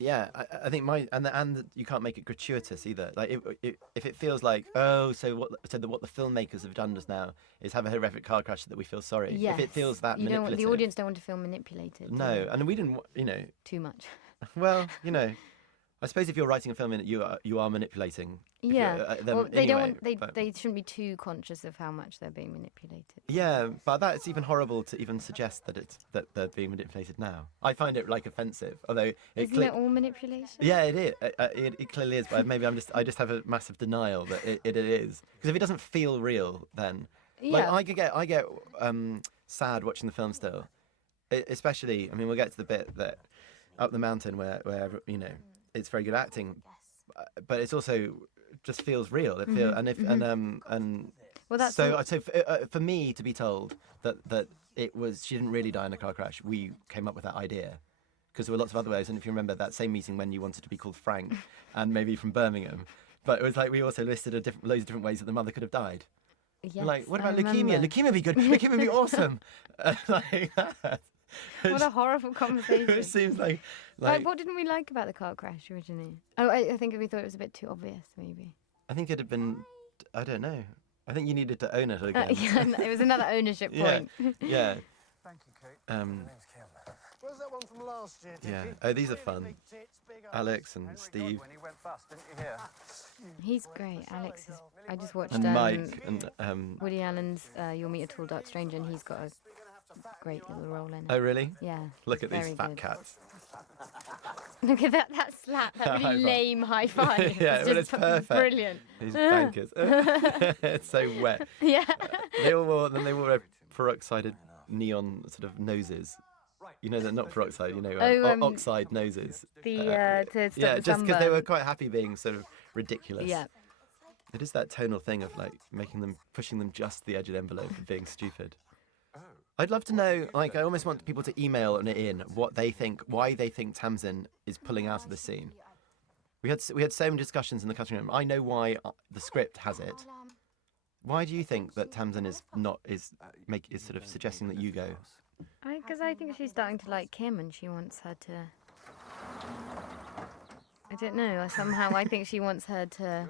Yeah, I think and you can't make it gratuitous either. Like if it feels like what the filmmakers have done just now is have a horrific car crash so that we feel sorry. Yes. If it feels that the manipulative, audience don't want to feel manipulated. do no, they? and we didn't, Too much. Well, I suppose if you're writing a film in it, you are manipulating. Yeah. Them Well, they anyway, don't. but- They shouldn't be too conscious of how much they're being manipulated. Yeah, but that's even horrible to even suggest that they're being manipulated now. I find it offensive, although Isn't it all manipulation? Yeah, it is. It clearly is, but maybe I just have a massive denial that it is. Because if it doesn't feel real, then Yeah. I get sad watching the film still, especially. I mean, we'll get to the bit that up the mountain where it's very good acting, but it's also just feels real. It feels and Well, that's so for me to be told that it was she didn't really die in a car crash, we came up with that idea. Because there were lots of other ways, and if you remember that same meeting when you wanted to be called Frank, and maybe from Birmingham, but it was like we also listed loads of different ways that the mother could have died. Yes, Like, what I about leukemia? remember. Leukemia would be good. Leukemia would be awesome. Like that. What a horrible conversation. It seems like What didn't we like about the car crash originally? Oh, I think we thought it was a bit too obvious, maybe. I think it had been. I don't know. I think you needed to own it again. Yeah, it was another ownership Yeah. point. Yeah. Thank you, Kate. Where's that one from last year, Dickie? Yeah. Oh, these are fun. Big tits, big eyes. Alex and Henry Steve Godwin, he went bust, didn't you hear? He's great. Alex is. I just watched and Mike and Woody Allen's You'll Meet a Tall Dark Stranger, and he's got a great little role in it. Oh really? Yeah. Look at these very fat good. cats. Look at that slap, that High really five. lame high five. Yeah, it's well, just it's perfect. Brilliant. These bankers. It's so wet. Yeah. They all wore peroxided neon sort of noses. They're not peroxide. Oxide noses. To stop Yeah, the just because they were sunburn. quite happy being sort of ridiculous. Yeah. It is that tonal thing of like pushing them just the edge of the envelope and being stupid. I'd love to know, I almost want people to email in what they think, why they think Tamsin is pulling out of the scene. We had so many discussions in the cutting room. I know why the script has it. Why do you think that Tamsin is sort of suggesting that you go? Because I think she's starting to like Kim, and she wants her to. I don't know. Somehow I think she wants her to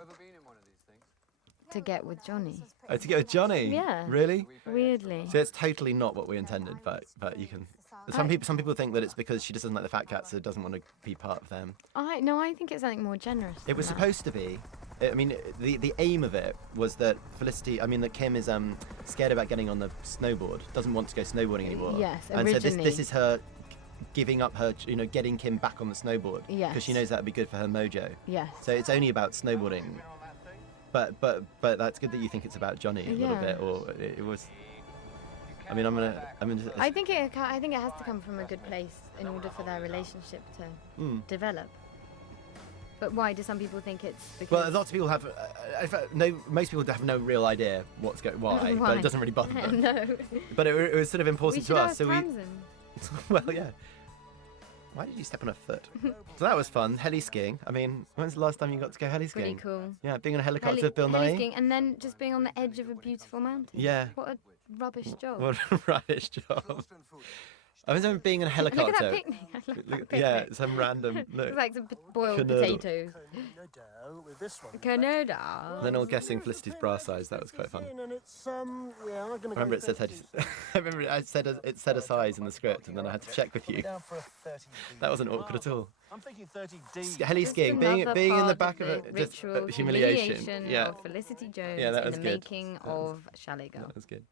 get with Johnny. Oh, to get with Johnny? Yeah. Really? Weirdly. So it's totally not what we intended, but you can. Some people think that it's because she just doesn't like the fat cats, so doesn't want to be part of them. I think it's something more generous. It was than that. supposed to be. I mean, the aim of it was that that Kim is scared about getting on the snowboard, doesn't want to go snowboarding anymore. Yes, And so originally. this is her giving up her, getting Kim back on the snowboard. Yes. Because she knows that would be good for her mojo. Yes. So it's only about snowboarding. But that's good that you think it's about Johnny a little bit, or it was. I mean, I think it has to come from a good place in order for their relationship to develop. But why do some people think it's because... Well, lots of people have most people have no real idea why, but it doesn't really bother them. No. But it was sort of important to us. So Tamsin. Well, yeah. Why did you step on her foot? So that was fun. Heli skiing. I mean, when's the last time you got to go heli skiing? Pretty cool. Yeah, being on a helicopter with Bill heli Nye. skiing, and then just being on the edge of a beautiful mountain. Yeah. What a rubbish job. What a rubbish job. I remember being in a helicopter. Look at that picnic. I love that picnic. Yeah, some random. Look. It's like some boiled Canoodle. potatoes. Canada. Then all guessing Felicity's bra size. That was quite fun. I remember it said it said a size in the script, and then I had to check with you. That wasn't awkward at all. I'm thinking 30D. Heli skiing, being in the back of it. it, just Ritual humiliation. Yeah, of Felicity Jones Yeah, that in was the good. making of Chalet Girl. that was good.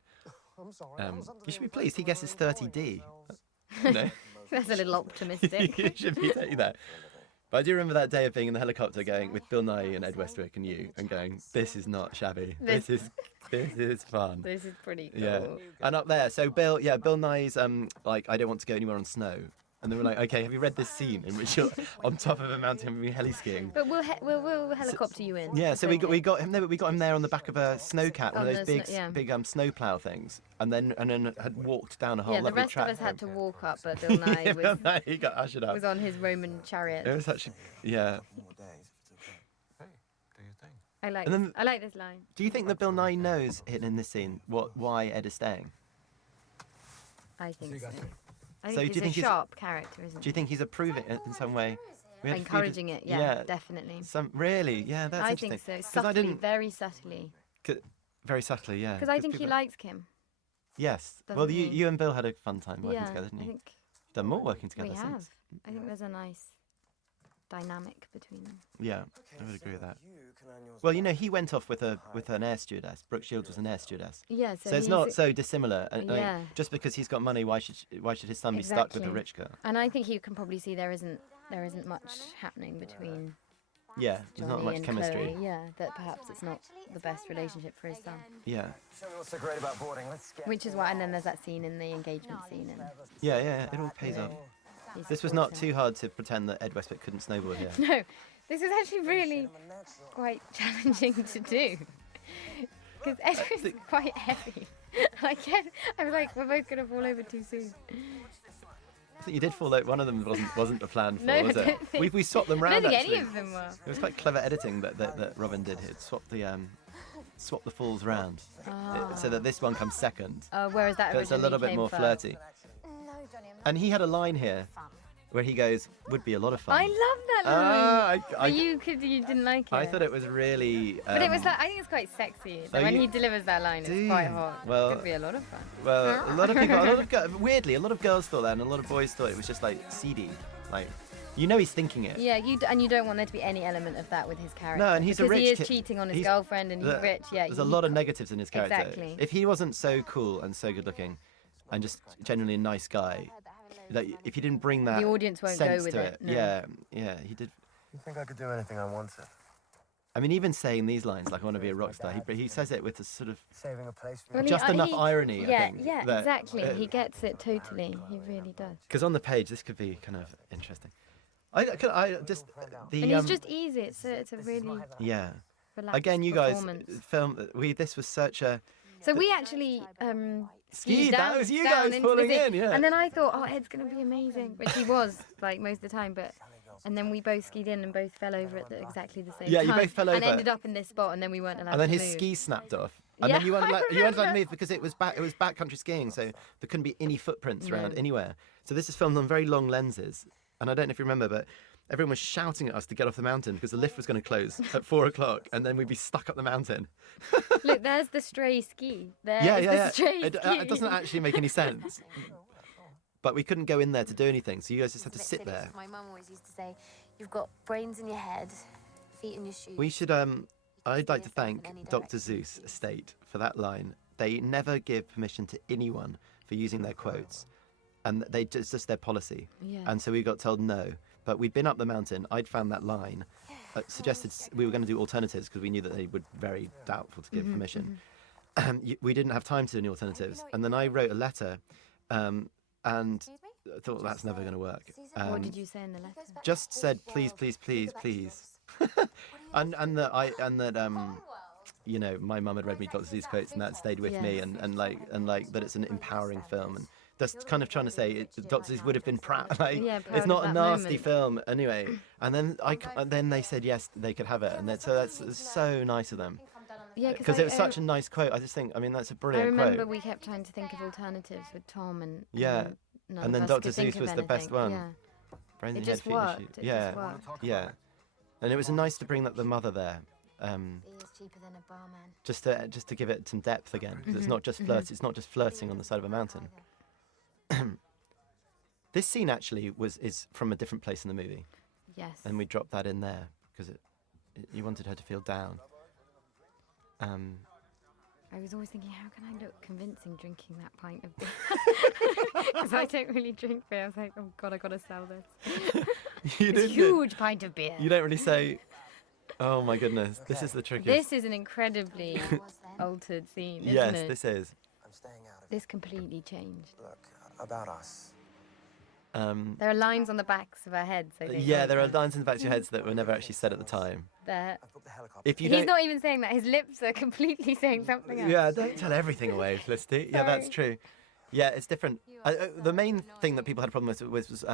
You should be pleased. He guesses 30D. No. That's a little optimistic. You should be taking that. But I do remember that day of being in the helicopter going with Bill Nye and Ed Westwick and you and going, this is not shabby. This is fun. This is pretty cool. Yeah. And up there, so Bill Nye's like, I don't want to go anywhere on snow. And they were like, okay, have you read this scene in which you're on top of a mountain and we're heli skiing? But we'll helicopter you in. Yeah, so we got him there, but we got him there on the back of a snowcat, one On of those the big snowplow things, and then had walked down a whole Yeah, the lovely rest track. of us had to walk up, but Bill Nye Bill Nye, he got ushered up. was on his Roman chariot. It was actually, yeah. I like this line. Do you think that Bill Nye knows in this scene why Ed is staying? I think so. I So think do you he's think a sharp character, isn't Do you think he's approving it in some way? We had a few Encouraging it, yeah, definitely. Really? Yeah, that's I interesting. think so. 'Cause Subtly, very subtly. Very subtly, yeah. Because I think he people- likes Kim. Yes. Doesn't Well, he? you and Bill had a fun time working Yeah, together, didn't I you? think Done more working together we since. have. I think there's a nice dynamic between them. Yeah, I would agree with that. Well, he went off with an air stewardess. Brooke Shields was an air stewardess. Yeah, So it's not so dissimilar. I mean, Yeah. just because he's got money, why should his son be stuck with a Exactly. rich girl? And I think you can probably see there isn't much happening between Yeah, there's not Johnny much and chemistry. Chloe. Yeah, that perhaps it's not the best relationship for his son. Yeah. Tell me what's so great about boarding. Let's get Which is why, and then there's that scene in the engagement scene, and Yeah, it all pays off. he This was supports not him. too hard to pretend that Ed Westwick couldn't snowboard here. No, this was actually really quite challenging to do. Because Ed was quite heavy. I was like, we're both going to fall over too soon. I think you did fall out. One of them wasn't a plan for, No, was I it? don't think- We swapped them I round don't think actually. any of them were. It was quite clever editing that Robin did. It swapped the falls round so that this one comes second. Whereas that So it's a little bit originally more came flirty. No, Johnny, I'm And he had a line here where he goes, "Would be a lot of fun." I love that line. Ah, But you didn't like it. I thought it was really. But it was like, I think it's quite sexy. Oh, When you- he delivers that line, Do it's quite you? hot. Well- Could be a lot of fun. Well, a lot of weirdly, a lot of girls thought that, and a lot of boys thought it was just like seedy, like. He's thinking it. Yeah, you don't want there to be any element of that with his character. No, and he's a because he rich is ki- cheating on his he's- girlfriend, and he's rich. Yeah, There's a lot of negatives in his character. Exactly. If he wasn't so cool and so good looking, and just genuinely a nice guy, like if he didn't bring that The audience won't sense go with to it, no. Yeah, he did. You think I could do anything I wanted? I mean, even saying these lines, like "I want to be a rock star," he says it with a sort of Saving a place for Well, you. just enough irony. Yeah, I think, yeah, that, exactly. He gets it totally. He really does. Because on the page, this could be kind of interesting. I just the And he's just easy. It's a really yeah. relaxed Again, you guys performance. This was such a So we actually ski. That was you down guys into the pulling sea. in, yeah. And then I thought, oh, Ed's gonna be amazing, which he was like most of the time. And then we both skied in and both fell over at exactly the same Yeah, time. you both fell And over. ended up in this spot, and then we weren't allowed and then to his move. ski snapped off. And Yeah, then you weren't I allowed to remember. move because it was backcountry skiing, so there couldn't be any footprints No. around anywhere. So this is filmed on very long lenses, and I don't know if you remember, but everyone was shouting at us to get off the mountain because the lift was going to close at 4:00, and then we'd be stuck up the mountain. Look, there's the stray ski. There Yeah, is yeah, the yeah. stray It ski. doesn't actually make any sense. But we couldn't go in there to do anything, so you guys just had to It's a sit bit silly, there. 'cause my mum always used to say, you've got brains in your head, feet in your shoes. We should. I'd like to yourself in thank any Dr. direction. Zeus Estate for that line. They never give permission to anyone for using their quotes. and it's just their policy. Yeah. And so we got told no. But we'd been up the mountain. I'd found that line, suggested we were going to do alternatives because we knew that they would very doubtful to give permission. We didn't have time to do any alternatives. And then I wrote a letter, and I thought that's never going to work. What did you say in the letter? Just said please, please, please, please, and that you know, my mum had read me Dr. Seuss quotes, and that stayed with me, and like that it's an empowering film, and just kind of trying to say Dr. Seuss would have been proud. Like, proud it's of not a that nasty moment. film anyway. And then they said yes, they could have it, and so that's so nice of them. Yeah, Because it was such a nice quote. I just think, I mean, that's a brilliant I remember quote. we kept trying to think of alternatives with Tom and Yeah. none And of then us Dr. could think Seuss of was the best anything. one. Yeah. Brains It in your just head, feet in your worked. shoes. It Yeah, just worked. yeah. And it was nice to bring the mother there, Beer is cheaper than a barman. just to give it some depth again. 'Cause it's not just it's not just flirting on the side of a mountain. This scene actually is from a different place in the movie, Yes. and we dropped that in there because you wanted her to feel down. I was always thinking, how can I look convincing drinking that pint of beer? Because I don't really drink beer. I was like, oh God, I got to sell this. You This didn't. huge pint of beer. You don't really say. Oh my goodness, this is the trickiest. This is an incredibly altered scene, isn't Yes, it? this is. I'm staying out of it. This completely changed. Look, about us. There are lines on the backs of our heads. I think, Yeah, aren't there are lines in the back of your heads that were never actually said at the time. There. I booked the helicopter. If you He's don't, not even saying that. His lips are completely saying something else. yeah, don't tell everything away, Felicity. Yeah, that's Sorry. true. Yeah, it's different. The main thing that people had a problem with was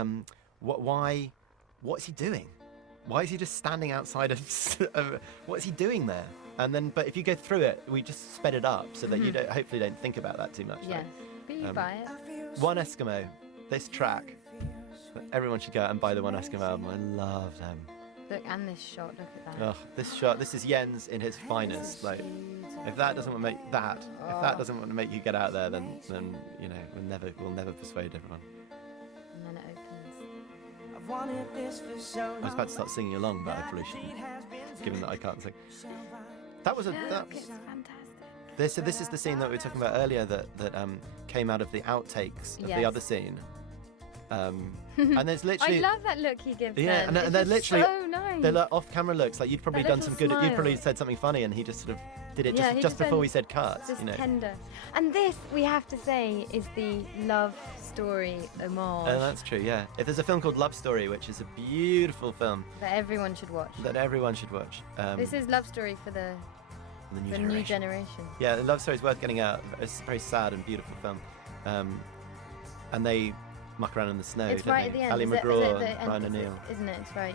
what is he doing? Why is he just standing outside of? What is he doing there? And then, but if you go through it, we just sped it up so that you hopefully don't think about that too much. Yes. But you buy it. One Eskimo, this track. Everyone should go out and buy the One Eskimo album. I love them. Look, and this shot. Look at that. Oh, this shot. This is Jens in his finest. Like, if that doesn't want to make make you get out there, then you know we'll never persuade everyone. And then it opens. I was about to start singing along, but I probably shouldn't, given that I can't sing. That was Look, it's fantastic. this is the scene that we were talking about earlier that came out of the outtakes of the Yes. other scene. And there's literally I love that look he gives yeah, them. and It's they're just literally so nice. they're like off-camera looks. Like you'd probably That done little some good. You'd probably smile. said something funny, and he just sort of did it Yeah, he just before went we said cut. Just You know. tender. And this, we have to say, is the love story homage And that's true. Yeah. If there's a film called Love Story, which is a beautiful film that everyone should watch. that everyone should watch. This is love story for the new generation. Yeah, the Love Story is worth getting out. It's a very sad and beautiful film. And they muck around in the snow. It's don't right they? at the end. Ali is it McGraw the and end, Ryan O'Neill. Isn't it? It's right.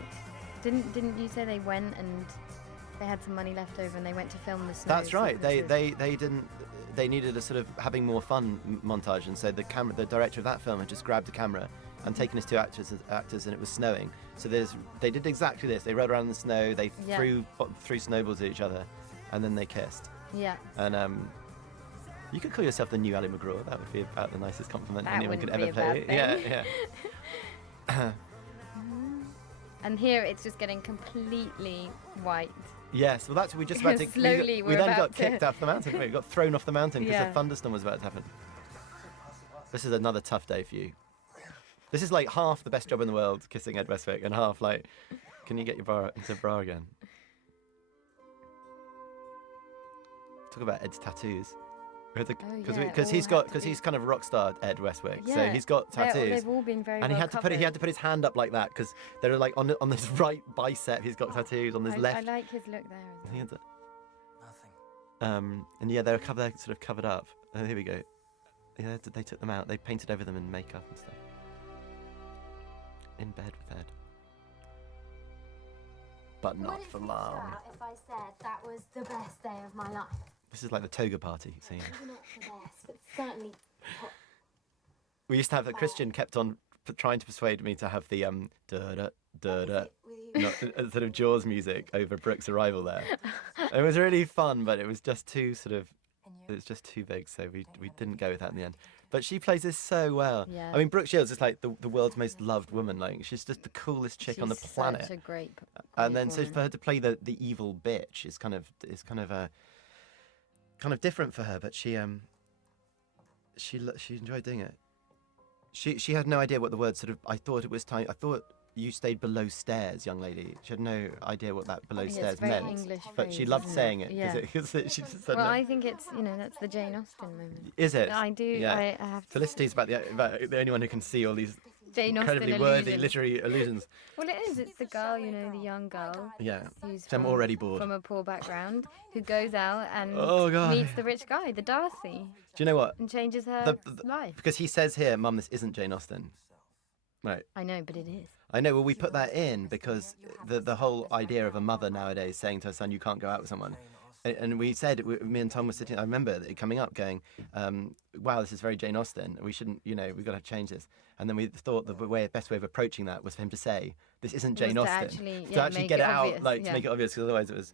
Didn't you say they went and they had some money left over and they went to film the snow? That's right. They sequences? didn't. They needed a sort of having more fun montage, and so the director of that film had just grabbed a camera and taken his two actors, and it was snowing. So they did exactly this. They rode around in the snow. They Yeah. threw snowballs at each other, and then they kissed. Yeah. And you could call yourself the new Ali McGraw. That would be about the nicest compliment That anyone could wouldn't ever be a pay. bad Yeah, thing. yeah. And here it's just getting completely white. Yes, well, that's we just about to. Slowly, we we're then got about to- kicked off the mountain. We got thrown off the mountain because Yeah. a thunderstorm was about to happen. This is another tough day for you. This is like half the best job in the world, kissing Ed Westwick, and half like, can you get your bra into bra again? Talk about Ed's tattoos. Because he's kind of rock star Ed Westwick, so Yeah. he's got tattoos. They've all been very And he well had to put his hand up like that because they're like on this right bicep. He's got tattoos on his I left. like his look there. He had to- Nothing. and yeah, they're sort of covered up. Oh, here we go. Yeah, they took them out. They painted over them in makeup and stuff. In bed with Ed. But not for long. If I said that was the best day of my life. This is like the toga party scene. Maybe not the best, but certainly top. We used to have that Christian kept on trying to persuade me to have the da da da sort of Jaws music over Brooke's arrival there. It was really fun, but it was just too just too big, so we didn't go with that in the end. But she plays this so well. Yeah. I mean, Brooke Shields is like the world's most loved woman. Like she's just the coolest chick on the planet. Such a great And then so woman. for her to play the evil bitch is kind of different for her, but she enjoyed doing it. She had no idea what the word sort of. I thought it was time. I thought you stayed below stairs, young lady. She had no idea what that below stairs it's very meant. English But she phrase, loved isn't saying it? it Yeah. because she just said Well, no. I think it's, that's the Jane Austen moment. Is it? I do. Yeah. I have to. Felicity's about the only one who can see all these Jane Austen incredibly worthy illusions. literary illusions. Well, it is. It's the girl, the young girl Yeah. who's I'm already bored. from a poor background who goes out and Oh, God. meets the rich guy, the Darcy, Do you know what? and changes her life. Because he says here, Mum, this isn't Jane Austen. Right. I know, but it is. I know. Well, we put that in because the whole idea of a mother nowadays saying to her son, "You can't go out with someone," and we said, me and Tom were sitting. I remember it coming up, going, "Wow, this is very Jane Austen. We shouldn't, we've got to change this." And then we thought the best way of approaching that was for him to say, "This isn't Jane to Austen," actually, to actually make get it it out, obvious, to make it obvious, because otherwise it was.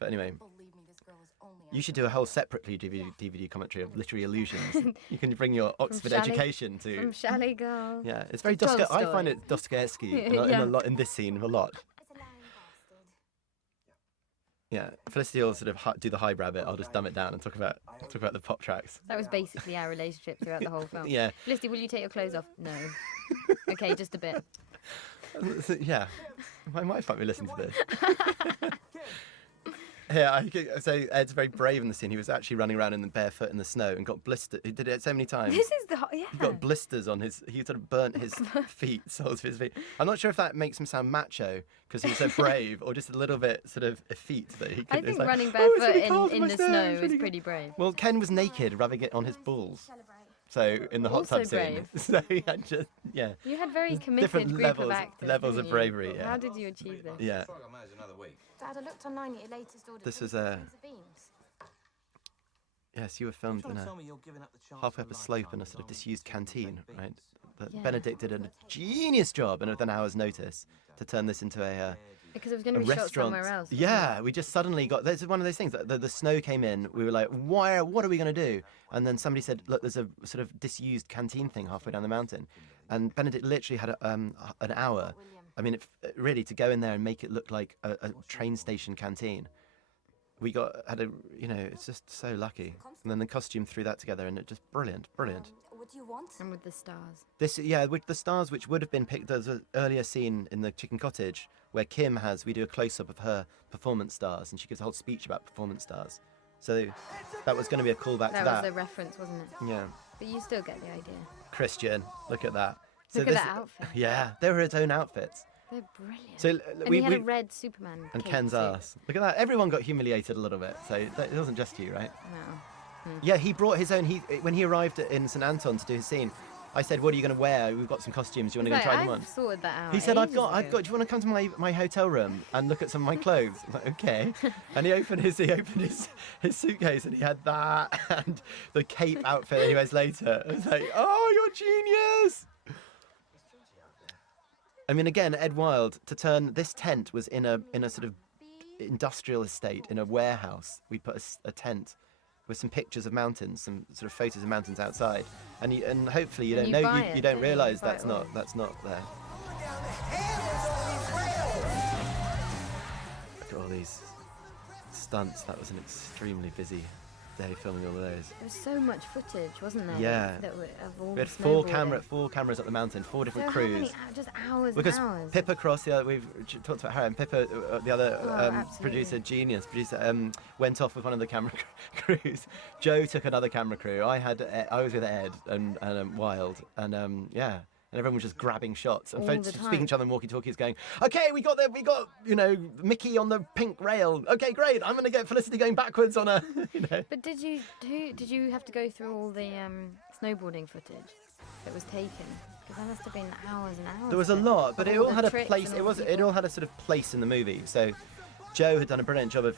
But anyway. You should do a whole separately DVD commentary of literary illusions. You can bring your Oxford Chalet- education to. From Chalet Girl. Yeah, it's very Tolstoy. I find it Dostoevsky in Yeah. a lot in this scene a lot. Yeah, Felicity will sort of do the highbrow bit. I'll just dumb it down and talk about the pop tracks. That was basically our relationship throughout the whole film. Yeah. Felicity, will you take your clothes off? No. Okay, just a bit. Yeah, my wife might be listening to this. Yeah, so Ed's very brave in the scene. He was actually running around in the barefoot in the snow and got blistered. He did it so many times. This is He got blisters on his. He sort of burnt his feet, soles of his feet. I'm not sure if that makes him sound macho because he was so brave, or just a little bit sort of effete that he could. I think it's like, running "Oh, it's barefoot really cold in my the snow, snow it's is really pretty brave. Well, Ken was naked, rubbing it on his balls. So in the hot Also tub scene, brave. so he had just You had very committed different group levels- of actors. levels didn't of you? bravery, yeah. How did you achieve this? yeah. Dad, I looked online at your latest order. This for was beans of beans. Yes, you were filmed in halfway up a slope in a sort of disused canteen, right? But Yeah. Benedict did a genius job, and with an hour's notice, to turn this into a Because it was going a to be shot restaurant. somewhere else. wasn't Yeah, we just suddenly got. This is one of those things that the snow came in. We were like, "Why? What are we going to do?" And then somebody said, "Look, there's a sort of disused canteen thing halfway down the mountain," and Benedict literally had an hour. I mean, really, to go in there and make it look like a train station canteen. It's just so lucky. And then the costume threw that together, and it just brilliant. What do you want? And with the stars. With the stars, which would have been picked. There's an earlier scene in the Chicken Cottage where we do a close-up of her performance stars, and she gives a whole speech about performance stars. So that was going to be a callback to That that. was the reference, wasn't it? Yeah. But you still get the idea. Christian, look at that. Look at that outfit. Yeah, they were his own outfits. They're brilliant. So and he had a red Superman and cape Ken's suit. ass. Look at that. Everyone got humiliated a little bit. So it wasn't just you, right? No. Yeah, he brought his own. When he arrived in St Anton to do his scene, I said, "What are you going to wear? We've got some costumes. Do you want to go try them on?" I've sorted that out. He said, "I've ages got. ago. Do you want to come to my hotel room and look at some of my clothes?" I'm like, "Okay." And he opened his suitcase and he had that and the cape outfit that he wears later. I was like, "Oh, you're genius!" I mean, again, Ed Wilde, to turn this tent was in a sort of industrial estate in a warehouse. We put a tent with some pictures of mountains, some sort of photos of mountains outside, and hopefully you And don't you know buy you it, don't don't you? realise Buy it that's all. not there. Look at all these stunts. That was an extremely busy day filming all of those. There was so much footage, wasn't there? Yeah. Of all We had the four snowboarding. cameras up the mountain, four different So crews. how many, just hours Because and hours. Pippa Cross, we've talked about her, and Pippa, the other absolutely. producer, went off with one of the camera crews. Joe took another camera crew. I was with Ed and Wild, and and everyone was just grabbing shots and All folks the speaking time. to each other in walkie-talkies, going, "Okay, we got Mickey on the pink rail. Okay, great. I'm going to get Felicity going backwards on a." But did you have to go through all the snowboarding footage that was taken? Because that must have been hours and hours. There was a of it. lot, but Of it all all the had a tricks place. and It all the it people. all had a sort of place in the movie. So Joe had done a brilliant job of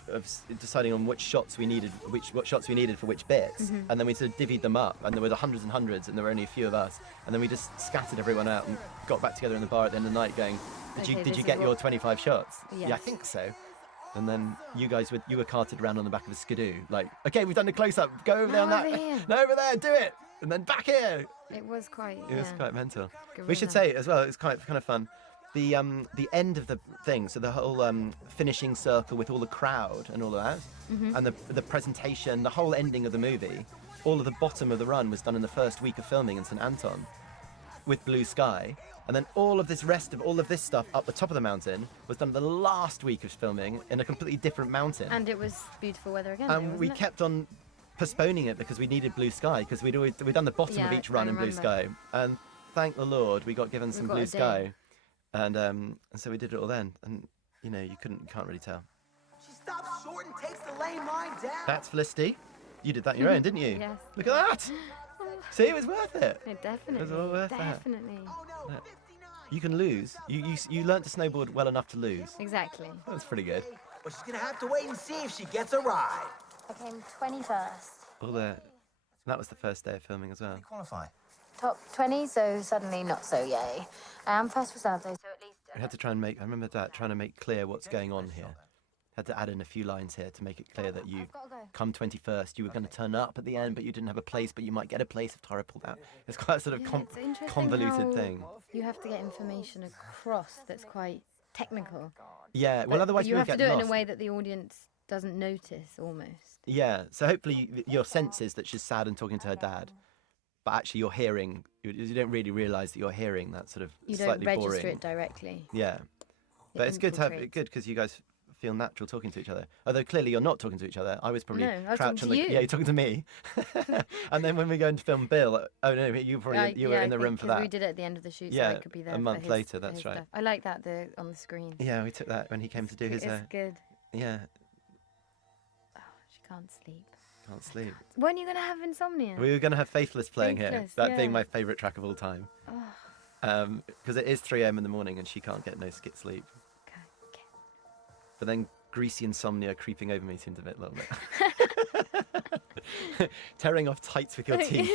deciding on what shots we needed for which bits, Mm-hmm. and then we sort of divvied them up. And there were hundreds and hundreds, and there were only a few of us. And then we just scattered everyone out and got back together in the bar at the end of the night, going, "Did Okay, you this is get your what- 25 shots?" Yes. Yeah, I think so. And then you were carted around on the back of a skidoo, like, "Okay, we've done the close-up. Go over there on No, that. over here." No, over there. Do it." And then back here. It was quite. It was yeah. quite mental. Gorilla. We should say as well, it's kind of fun. The end of the thing, so the whole finishing circle with all the crowd and all of that, Mm-hmm. and the presentation, the whole ending of the movie, all of the bottom of the run was done in the first week of filming in St Anton. with blue sky. And then all of this stuff up the top of the mountain was done the last week of filming in a completely different mountain. And it was beautiful weather again. And we kept on postponing it because we needed blue sky, because we'd done the bottom of each run in blue sky. And thank the Lord we got given some blue sky. And so we did it all then. And you can't really tell. She stops short and takes the lane line down. That's Felicity. You did that on your own, didn't you? Yes. Look at that. See, it was worth it. Definitely. It was all worth that. Definitely. Oh no, Yeah. 59. You can lose. You learnt to snowboard well enough to lose. Exactly. That's pretty good. Well, she's gonna have to wait and see if she gets a ride. I came 21st. That was the first day of filming as well. Qualify. Top 20, so suddenly not so yay. I am first reserve though, so at least... We had to try and I remember that, trying to make clear what's going on here. Had to add in a few lines here to make it clear that you I've gotta go. come 21st, you were going to turn up at the end, but you didn't have a place, but you might get a place if Tara pulled out. It's quite a sort of Yeah, it's interesting convoluted how thing. You have to get information across that's quite technical. Yeah, well, But otherwise you we have would to get do it lost. in a way that the audience doesn't notice, almost. Yeah, so hopefully your sense is that she's sad and talking to her dad, but actually you're hearing, you don't really realise that you're hearing that sort of You don't slightly register boring. it directly. Yeah, but it's good to have good because you guys feel natural talking to each other. Although clearly you're not talking to each other. I was probably No, I was crouched talking on to the you. yeah, you're talking to me. And then when we go into film Bill, oh no, you were in the room for that. We did it at the end of the shoot, so Yeah, I could be there a for month his- later, for that's his right. stuff. I like that on the screen. Yeah, we took that when he came to do his. It's good. Yeah, Oh, she can't sleep. can't sleep. When are you going to have insomnia? We were going to have Faithless playing here, Faithless, that being yeah. my favourite track of all time. Because it is 3 a.m. in the morning and she can't get no skit sleep. Okay. But then greasy insomnia creeping over me seemed a little bit. Tearing off tights with your teeth,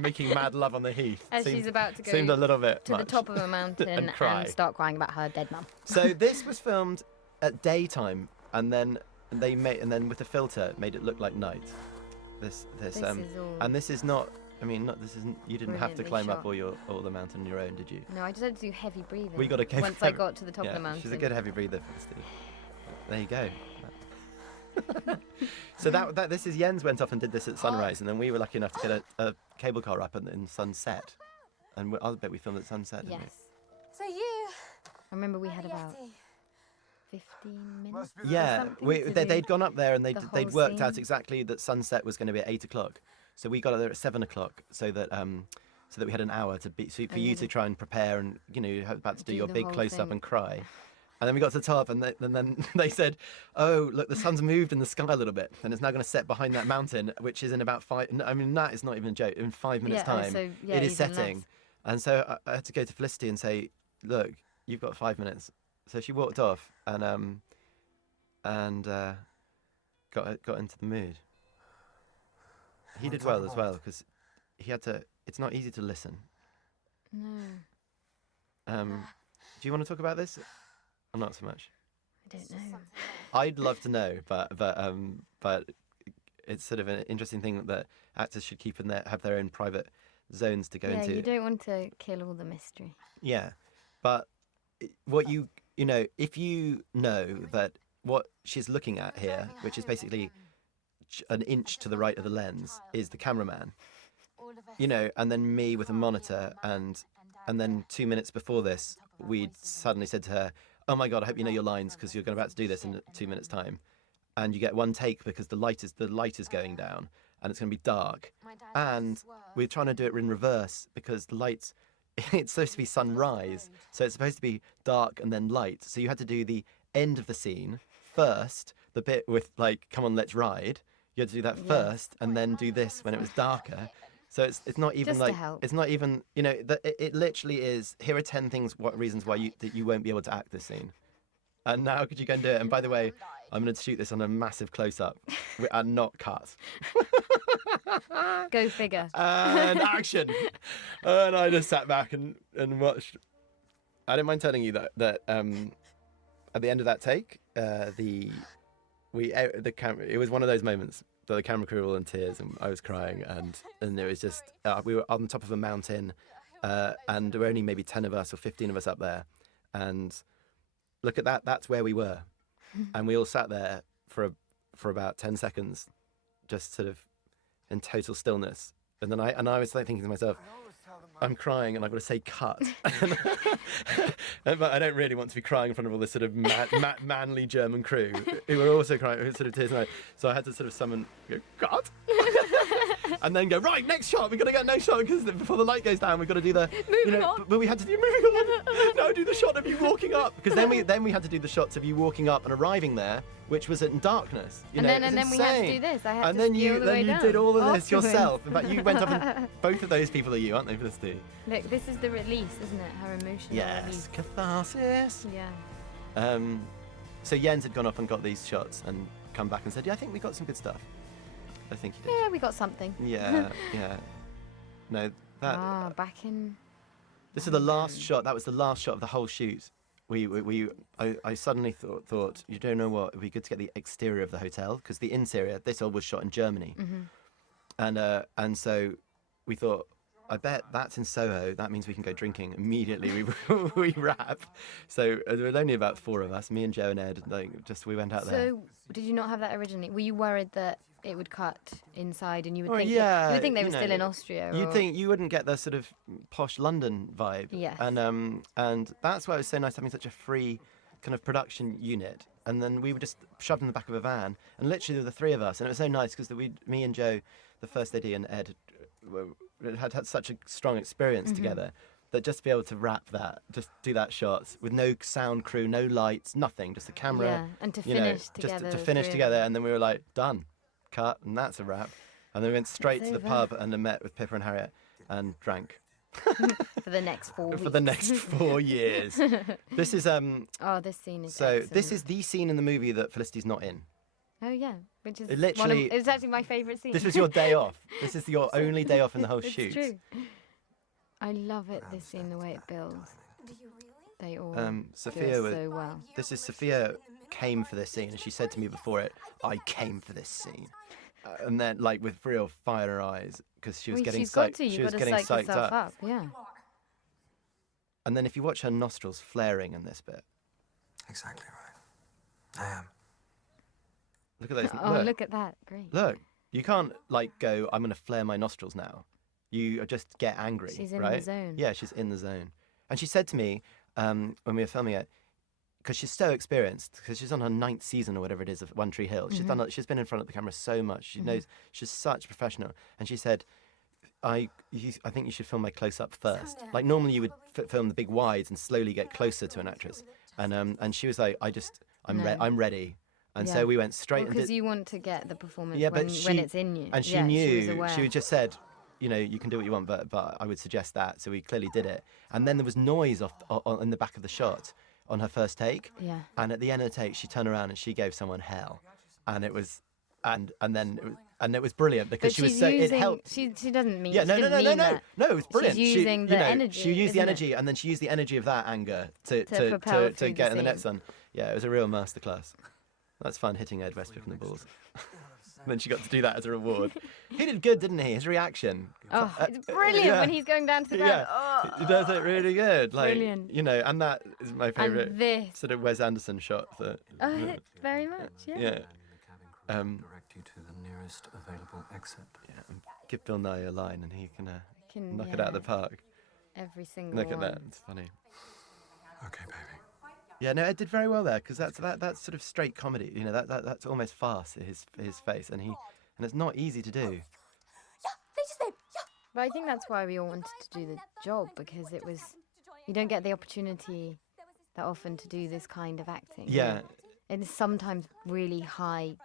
making mad love on the heath. As she's about to go seemed a little bit to the much. top of a mountain And cry. start crying about her dead mum. So this was filmed at daytime, and then with the filter made it look like night. This is all and this is not. I mean, this isn't. You didn't have to brilliantly climb up shot. all the mountain on your own, did you? No, I just had to do heavy breathing. We got a cave. Once I got to the top yeah, of the mountain. She's a good heavy breather, Felicity. There you go. So this is Jens went off and did this at sunrise, and then we were lucky enough to get a cable car up in sunset, and I bet we filmed at sunset. Didn't Yes. So you... I remember we had about 15 minutes. we? Yeah, something to they'd do gone up there and they'd the whole worked out scene. exactly that sunset was going to be at 8 o'clock. So we got there at 7 o'clock, so that we had an hour for you then to try and prepare, and you're about to do do your the big whole close up thing. and cry. And then we got to the top, and then they said, "Oh, look, the sun's moved in the sky a little bit, and it's now going to set behind that mountain, which is in about 5." I mean, that is not even a joke. In 5 minutes' Yeah, oh, time, so, yeah, it is even setting. less. And so I had to go to Felicity and say, "Look, you've got 5 minutes." So she walked off and got into the mood. He did well as well because he had to. It's not easy to listen. No, Do you want to talk about this, or not so much? I don't know. I'd love to know, but it's sort of an interesting thing that actors should keep have their own private zones to go Yeah, into. you don't want to kill all the mystery. Yeah, but what if you know that what she's looking at here, which is basically an inch to the right of the lens, is the cameraman, and then me with a monitor, and then 2 minutes before this, we'd suddenly said to her, "Oh my God, I hope you know your lines because you're about to do this in 2 minutes' time," and you get one take because the light is going down and it's going to be dark, and we're trying to do it in reverse because the lights. It's supposed to be sunrise, so it's supposed to be dark and then light. So you had to do the end of the scene first, the bit with like, "Come on, let's ride." You had to do that first, and then do this when it was darker. So it's not even Just to like help. it's not even it literally is. Here are 10 reasons why you won't be able to act this scene, and now could you go and do it? And by the way, I'm going to shoot this on a massive close up and not cut. Go figure. And action. And I just sat back and watched. I don't mind telling you that at the end of that take, the camera. It was one of those moments that the camera crew were all in tears and I was crying, and it was just we were on top of a mountain, and there were only maybe 10 of us or 15 of us up there, and look at that. That's where we were, and we all sat there for about 10 seconds, just sort of in total stillness. And then I was like thinking to myself, I'm crying and I've got to say cut. But I don't really want to be crying in front of all this sort of manly German crew who were also crying, sort of tears in their eyes. So I had to sort of summon, cut. And then go, right, next shot, we've got to get next shot, because before the light goes down, we've got to do the... Moving on. But we had to do moving on. No, do the shot of you walking up. Because then we had to do the shots of you walking up and arriving there, which was in darkness. And then we had to do this. I had to ski all the way down. And then you did all of this afterwards. yourself. In fact, you went up and both of those people are you, aren't they, Felicity? Look, this is the release, isn't it? Her emotional release. Yes, catharsis. Yeah. So Jens had gone off and got these shots and come back and said, yeah, I think we got some good stuff. I think he did. Yeah, we got something. Yeah, yeah. No, that... back in... This is the last shot. That was the last shot of the whole shoot. I suddenly thought, you don't know what, it'd be good to get the exterior of the hotel, because the interior, this all was shot in Germany. And so we thought, I bet that's in Soho. That means we can go drinking immediately. We wrap. So there were only about 4 of us, me and Joe and Ed. We went out there. So did you not have that originally? Were you worried that it would cut inside and you would think yeah, you would think they were still in Austria? You'd think you wouldn't get the sort of posh London vibe. Yes. And that's why it was so nice having such a free kind of production unit. And then we were just shoved in the back of a van, and literally there were the 3 of us, and it was so nice because me and Joe, the first AD, and Ed had such a strong experience together, that just to be able to wrap that, just do that shot with no sound crew, no lights, nothing, just the camera. Yeah, and to finish together. Just to finish together, and then we were like, done, cut, and that's a wrap. And then we went straight to the pub and then met with Pippa and Harriet and drank. For the next 4 weeks. For the next 4 years. This is this scene is so excellent. this is the scene in the movie that Felicity's not in. Oh yeah, which is It literally- it's actually my favourite scene. This was your day off. This is your only day off in the whole It's shoot. true. I love it, this scene, the way it builds. They all Sophia do was, it so well. This is Sophia came for this scene, and she said to me before it, I came for this scene. And then, like, with real fire in her eyes, because she was getting she's got psyched. to. She You've was got to getting psych psyched yourself up. up. Yeah. And then if you watch her nostrils flaring in this bit, Exactly right. I am. look at those. Oh, look at that. Great. Look, you can't like go, I'm going to flare my nostrils now. You just get angry. She's in right? the zone. Yeah, she's in the zone. And she said to me when we were filming it, because she's so experienced, because she's on her 9th season or whatever it is of One Tree Hill. She's she's been in front of the camera so much. She knows, she's such a professional. And she said, I think you should film my close-up first. Like normally you would film the big wides and slowly get closer to an actress. And she was like, I'm ready. And so we went straight and because did, you want to get the performance yeah, when, but when it's in you. And she yeah, knew, She was aware. she just said, you know, you can do what you want, but I would suggest that. So we clearly did it. And then there was noise in the back of the shot on her first take. Yeah. And at the end of the take, she turned around and she gave someone hell. And it was, and it was brilliant because But she was she's so, using, it helped. She doesn't mean. Yeah, no, she no, didn't no, mean no, that. no, it was brilliant. She's using the energy. She used the isn't it? energy, and then she used the energy of that anger propel to through get the in the next scene. one. Yeah, it was a real masterclass. That's fun, hitting Ed Westbrook in the balls. And then she got to do that as a reward. He did good, didn't he? His reaction. Oh, it's brilliant yeah. when he's going down to the ground. Yeah, he does it really good. Like, Brilliant. you know, and that is my favourite And this. sort of Wes Anderson shot. Very much, yeah. Yeah. Direct you to the nearest available exit. Yeah, and give Bill Nye a line and he can knock it yeah, out of the park. Every single Look at one. that, it's funny. Okay, baby. Yeah, no, Ed did very well there because that's sort of straight comedy. You know, that's almost farce at his face, and it's not easy to do. But I think that's why we all wanted to do the job, because it was, you don't get the opportunity that often to do this kind of acting. Yeah. And it's sometimes really high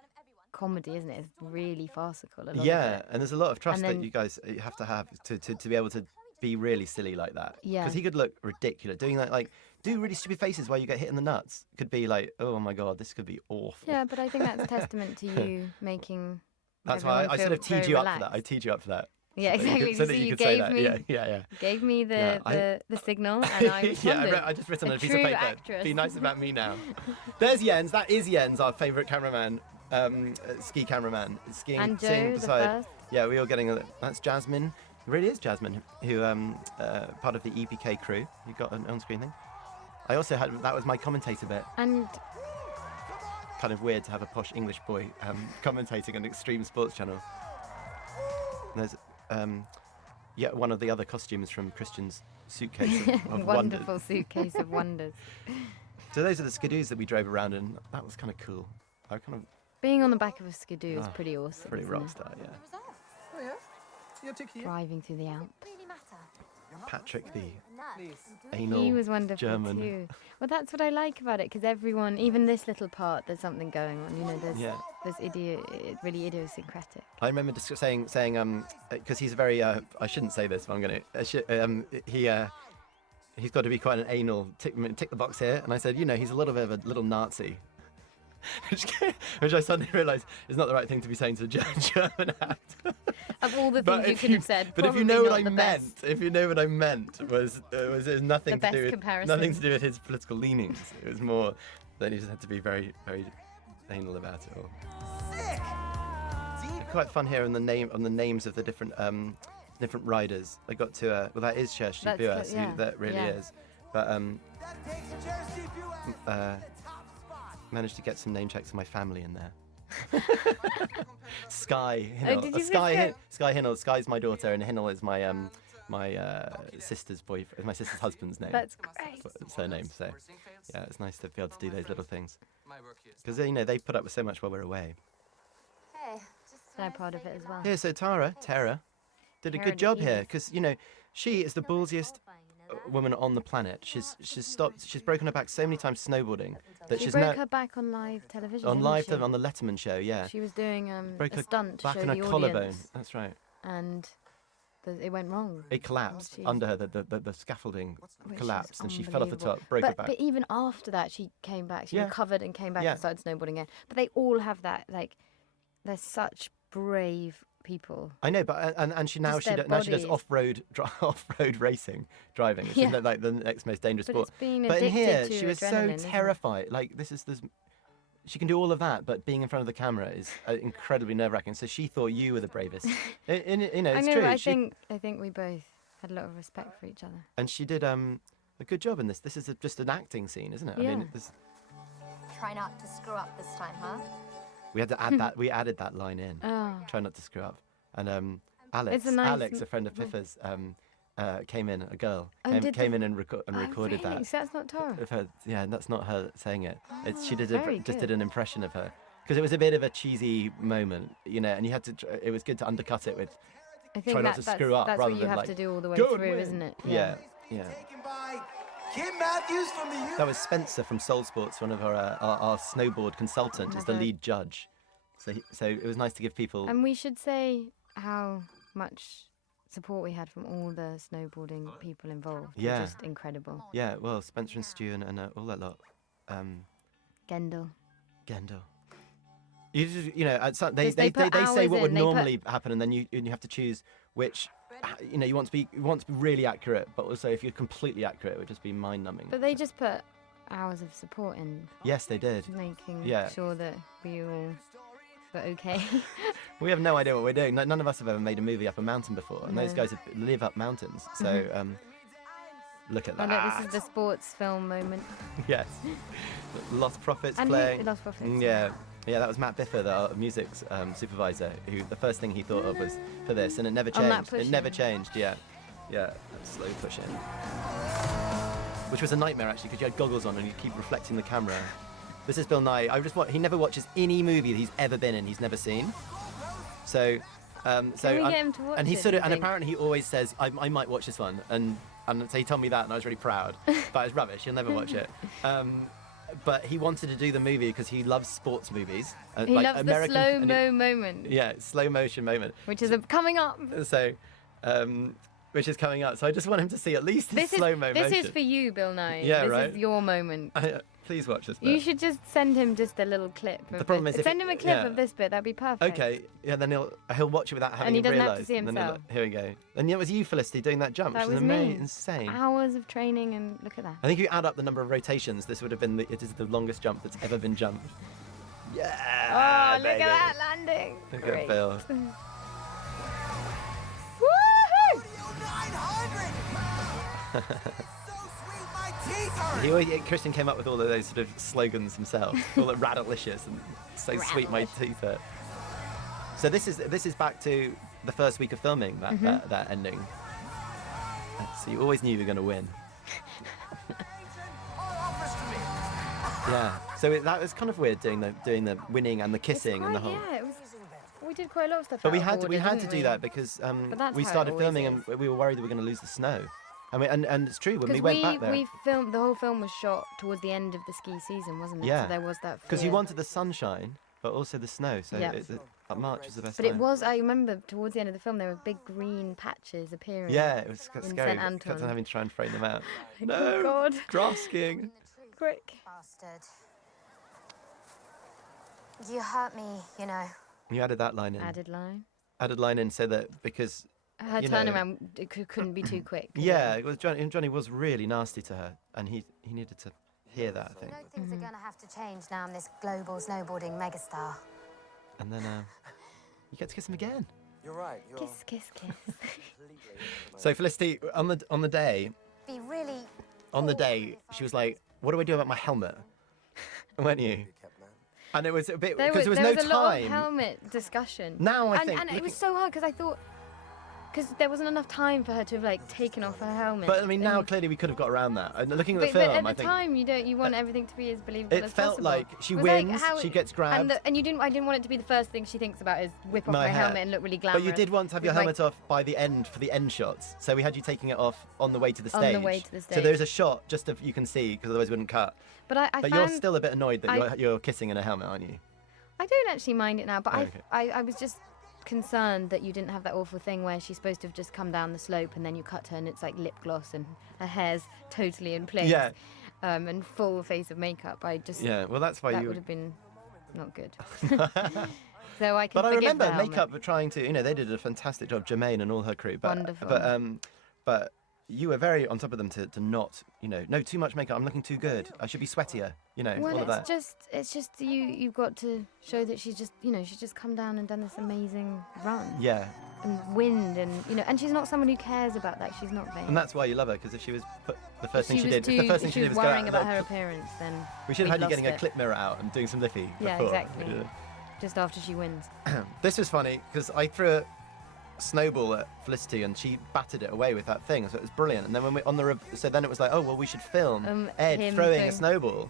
comedy, isn't it? It's really farcical. A lot of Yeah, it. and there's a lot of trust And that then- you guys have to be able to be really silly like that. Yeah. Because he could look ridiculous doing that, like do really stupid faces while you get hit in the nuts. Could be like, oh my god, this could be awful. Yeah, but I think that's testament to you making. That's why everyone I sort feel of teed very you up for relaxed. that. I teed you up for that. Yeah, So that you exactly. could- so You that see, you you could say gave that. me, Yeah. gave me Yeah, the signal, and I responded. I just written on a piece true of paper. actress. Be nice about me now. There's Jens. That is Jens, our favourite cameraman, ski cameraman, skiing. And Joe, singing the beside. first. Yeah, we were getting. That's Jasmine. It really is Jasmine, who part of the EPK crew. You got an on-screen thing. I also had that was my commentator bit. And Kind of weird to have a posh English boy commentating an extreme sports channel. There's yet one of the other costumes from Christian's suitcase of wonders. Wonderful suitcase of wonders. So those are the skidoos that we drove around in. That was kind of cool. I kind of Being on the back of a skidoo is pretty awesome. pretty isn't rock it? star, yeah. Oh, yeah? Your ticket. Driving through the Alps. Really matter. Patrick, the Nuts. anal He was wonderful German. too. Well, that's what I like about it, because everyone, even this little part, there's something going on. You know, there's really idiosyncratic. I remember just saying, because he's a very, I shouldn't say this, but I'm going to, he's got to be quite an anal, tick the box here. And I said, he's a little bit of a little Nazi. Which I suddenly realised is not the right thing to be saying to a German actor. Of all the things you could have said, but if you probably know what not I the meant, best. if you know what I meant, was nothing The to do best with comparison. nothing to do with his political leanings. It was more that he just had to be very, very anal about it all. It's quite fun here on the names of the different riders. I got to that is Kirsty That's Buas, yeah. who that really Yeah. is, but managed to get some name checks of my family in there. Sky Hinnell. did you say Sky Sky? Hinnell. Sky's my daughter, and Hinnell is my sister's boyfriend. My sister's husband's name. That's great. That's her name. So yeah, it's nice to be able to do those little things because they put up with so much while we're away. Hey, just They're part of it as well. Yeah. So Tara did a Tara good job did. here because she is the ballsiest woman on the planet. She's broken her back so many times snowboarding that She she's broke now her back on live television. on didn't live she? on the Letterman show. Yeah, She was doing broke a her stunt to back show and the her collarbone. audience, That's right. and it went wrong. It collapsed Jeez. under her. The scaffolding Which is collapsed, and she fell off the unbelievable. top, broke her But back. but even after that, she came back. She Yeah. recovered and came back Yeah. and started snowboarding again. But they all have that. Like, they're such brave people. I know, but and she now Just she their now she does bodies. off-road racing driving. It's Yeah. like the next most dangerous But sport. it's being But in addicted here, to she was so adrenaline, isn't it? terrified. Like this. She can do all of that, but being in front of the camera is incredibly nerve-wracking. So she thought you were the bravest. It's I know, true. but I think we both had a lot of respect for each other. And she did a good job in this. This is just an acting scene, isn't it? I mean, Yeah. try not to screw up this time, huh? we had to add that. We added that line in. Oh. Try not to screw up. And Alex, It's a nice Alex, a friend of Piffer's, came in. A girl Oh, did came the- in and recorded really? that. So that's not Tara. Of her, yeah, that's not her saying it. She did very just good. did an impression of her because it was a bit of a cheesy moment, and you had to. It was good to undercut it with I think try not to that's, screw up that's rather what you than have like to do all the way "Go and through, win." isn't it? Yeah. Taken by Kim Matthews from the U. That was Spencer from Soul Sports, one of our snowboard consultant, is the Another- lead judge. So it was nice to give people. And we should say how much support we had from all the snowboarding people involved. They're Yeah. just incredible. Yeah, well, Spencer and Stu and all that lot. Gendel. Gendel. You just, at some, they Just they put say hours what would in, they put- normally happen, and then you have to choose which. You want to be really accurate, but also if you're completely accurate, it would just be mind-numbing. But they just put hours of support in, Yes, they did. making Yeah. sure that we all were okay. We have no idea what we're doing. None of us have ever made a movie up a mountain before, and those No. guys live up mountains. So look at Oh, that. look, this is the sports film moment. Yes. Lost Profits And playing. Lost Profits. Yeah, that was Matt Biffer, our music's supervisor, who the first thing he thought of was for this, and it never On that changed. It push never in. changed, yeah. Slow push in. Which was a nightmare, actually, because you had goggles on and you keep reflecting the camera. This is Bill Nye. He never watches any movie that he's ever been in, he's never seen. So, Can we get him to watch and he it, sort do of, you and think? apparently he always says, I might watch this one, and so he told me that, and I was really proud. But it's rubbish. He'll never watch it. But he wanted to do the movie because he loves sports movies. He loves American, the and slow-mo moment, Yeah, slow motion moment. which is coming up. So, which is coming up. So I just want him to see at least this slow-mo motion. This is for you, Bill Nye. Yeah, this right. is your moment. Please watch this bit. You should just send him just a little clip. Of The problem this. is if send it- him a clip yeah. of this bit. That'd be perfect. Okay, yeah, then he'll watch it without having he doesn't have to realised. see and then himself. Here we go. And it was you, Felicity, doing that jump, That which was is me. insane. Hours of training, and look at that. I think if you add up the number of rotations, this would have been it is the longest jump that's ever been jumped. Yeah. Oh, look at that landing. Look Great. at Phil. Woohoo! 900! So sweet, my teeth hurt! Christian came up with all of those sort of slogans himself, all that radalicious and so sweet my teeth hurt. So this is back to the first week of filming that ending. So you always knew you were going to win. Yeah. So that was kind of weird doing the winning and the kissing and the whole. Yeah, it was. We did quite a lot of stuff. But we out of had order, to didn't do we? that because that's we how it started always filming is. and we were worried that we were going to lose the snow. And it's true when we Because went back there. we filmed, the whole film was shot towards the end of the ski season, wasn't it? Yeah. So there was that. Because you fear. wanted the sunshine, but also the snow. So Yeah. March was the best But time. it was. I remember towards the end of the film there were big green patches appearing. Yeah, it was in scary. St. Kept on Anton. having to try and frame them out. Oh No, God. grass skiing. Quick. Bastard. You hurt me, you know. You added that line in. Added line. Added line in so that because Her you know- turnaround couldn't be too quick. could yeah, it? it was Johnny was really nasty to her, and he needed to hear that, I think. You know things are going to have to change now I'm this global snowboarding megastar. And then you get to kiss him again. You're right. You're Kiss, kiss, kiss. So Felicity, on the day, Be really... she was like, "What do I do about my helmet?" Weren't you? And it was a bit because there was there no was a lot of time. helmet discussion. Now I and, think and it looking- was so hard because I thought, because there wasn't enough time for her to have like taken off her helmet. But I mean, now and- clearly we could have got around that. And looking at the but film, at the I think time you want everything to be as believable it as felt possible. like she It was like wins, how she it- gets grabbed. and I didn't want it to be the first thing she thinks about is whip off My my hair. helmet and look really glamorous. But you did want to have your with my- helmet off by the end for the end shots. So we had you taking it off on the way to the stage. On the way to the So stage. there's a shot just of you can see because otherwise it wouldn't cut. But I But found you're still a bit annoyed that I- you're kissing in a helmet, aren't you? I don't actually mind it now, but Oh, okay. I was just concerned that you didn't have that awful thing where she's supposed to have just come down the slope and then you cut her and it's like lip gloss and her hair's totally in place. Yeah. And full face of makeup. I just Yeah. Well, that's why that you. would have been not good. So I can But I forgive remember the helmet. makeup were trying to. They did a fantastic job. Jermaine and all her crew. But, Wonderful. But you were very on top of them to not. No, too much makeup. I'm looking too good. I should be sweatier. Well, all of that. it's just you've got to show that she's just she's just come down and done this amazing run Yeah. and wind and and she's not someone who cares about that. She's not vain. And that's why you love her, because if she was the first thing If she did, if the first thing she did was go worrying out, about her appearance, then we should have had you we'd getting a lost it. clip mirror out and doing some liffy Yeah, before. exactly. Just after she wins. This was funny because I threw a snowball at Felicity and she batted it away with that thing, so it was brilliant. And then when we so then it was like, oh well, we should film Ed him throwing a doing- snowball.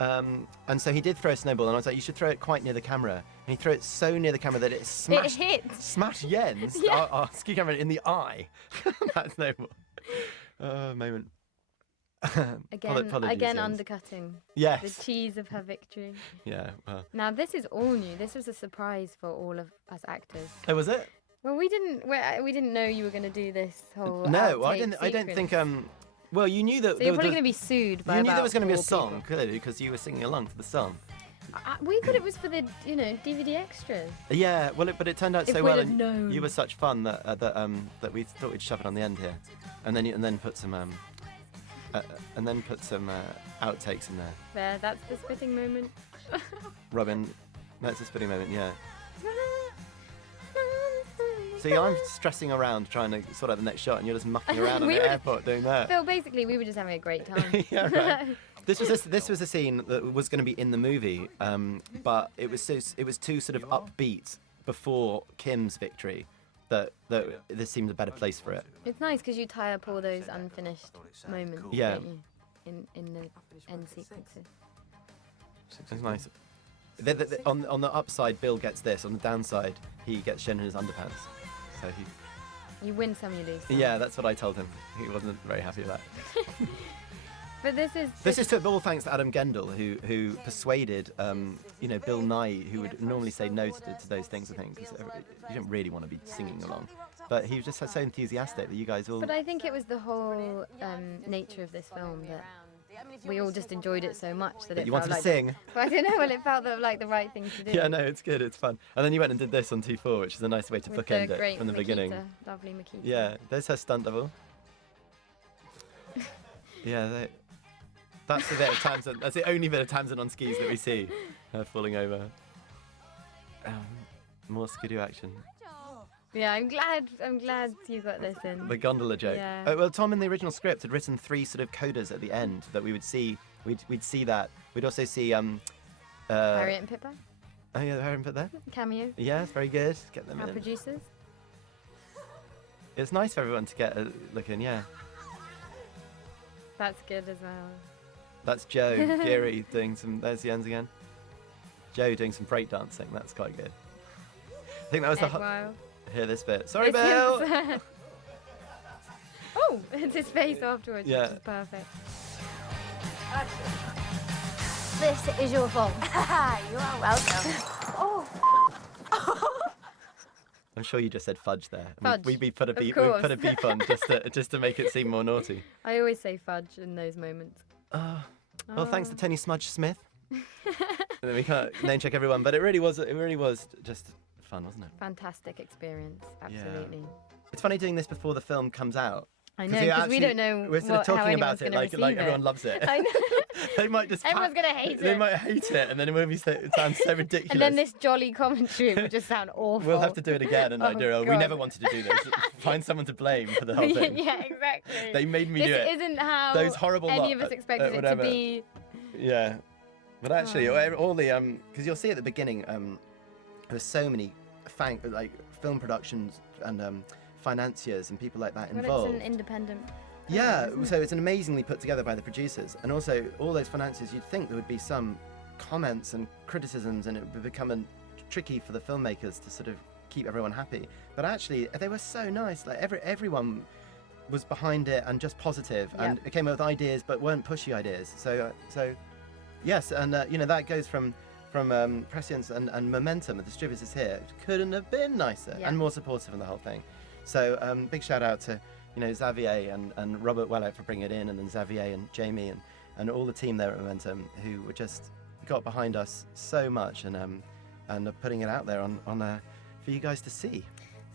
And so he did throw a snowball, and I was like, you should throw it quite near the camera. And he threw it so near the camera that it smashed, hit. smashed Jens, Yeah. our ski camera, in the eye. That snowball. Moment. Apologies, Again Jens. undercutting Yes. the cheese of her victory. Yeah. Well. Now this is all new. This was a surprise for all of us actors. Oh, was it? Well, we didn't know you were going to do this whole. No, I outtake didn't. I don't sequence. think. Well, you knew that. So you're probably going to be sued by You knew there about was going to be a 4 song, people. clearly, because you were singing along to the song. We thought it was for the DVD extras. Yeah, well, but it turned out If so we'd well, have and known. you were such fun that we thought we'd shove it on the end here, and then put some outtakes in there. There, that's the spitting moment. Robin, that's a spitting moment, yeah. See, I'm stressing around trying to sort out the next shot, and you're just mucking around on We the were- airport doing that. Phil, basically, we were just having a great time. Yeah, right. This was a scene that was going to be in the movie, but it was too sort of upbeat before Kim's victory that this seemed a better place for it. It's nice because you tie up all those unfinished moments, Yeah. don't you? In the end sequences. It's nice. On the upside, Bill gets this. On the downside, he gets shown in his underpants. So You win some, you lose some. yeah, that's what I told him. He wasn't very happy with that. But this is All thanks to Adam Gendel, who persuaded Bill Nye, who would normally say no to those things. I think 'cause you don't really want to be singing along, but he was just so enthusiastic that you guys all. But I think it was the whole nature of this film that we all just enjoyed it so much that it you felt wanted to like sing. But I don't know. Well, it felt like the right thing to do. Yeah, no, it's good, it's fun. And then you went and did this on T4, which is a nice way to With bookend the it great from the Makita, beginning. Lovely Makita. Yeah, there's her stunt double. Yeah, that's the bit of Tamsin. That's the only bit of Tamsin on skis that we see. Her falling over. More skidoo action. Yeah, I'm glad you got this in. The gondola joke. Yeah. Well, Tom in the original script had written 3 sort of codas at the end that we would see. We'd see that. We'd also see Harriet and Pippa, Oh yeah, the Harriet and Pippa there. cameo. Yeah, it's very good. Get them Our in. producers. it's nice for everyone to get a look in. Yeah, That's good as well. that's Joe Geary doing some. There's the ends again. Joe doing some breakdancing. That's quite good. I think that was the. Wild. Hear this bit. Sorry, Bill. Oh, it's his face afterwards, Yeah. which is perfect. This is your fault. You are welcome. Oh, I'm sure you just said fudge there. Fudge, We put a of beep. We put a course. beep on just to make it seem more naughty. I always say fudge in those moments. Well, thanks to Tony Smudge Smith. And then we can't name check everyone, but it really was just fun, wasn't it? Fantastic experience, absolutely. It's funny doing this before the film comes out. I know, because we don't know We're sort of how talking about anyone's it gonna like receive everyone it. loves it. I know. They might just. Everyone's gonna hate They it. might hate it, and then it will be it sounds so ridiculous. And then this jolly commentary will just sound awful. We'll have to do it again and like Oh, do it. We God. never wanted to do this. Find someone to blame for the whole thing. Yeah, exactly. They made me this do it. isn't how Those horrible any lot- of us expected it to whatever. be. Yeah, but actually, Oh. all the because you'll see at the beginning, there's so many film productions and financiers and people like that Well, involved. it's an independent. Yeah, isn't it? so it's an amazingly put together by the producers, and also all those financiers. You'd think there would be some comments and criticisms, and it would become tricky for the filmmakers to sort of keep everyone happy. But actually, they were so nice. Like everyone was behind it and just positive, and it came up with ideas, but weren't pushy ideas. So yes, and that goes from prescience and momentum. The distributors here couldn't have been nicer and more supportive of the whole thing. So big shout out to Xavier and Robert Wellett for bringing it in, and then Xavier and Jamie and all the team there at Momentum who were just got behind us so much and are putting it out there on for you guys to see.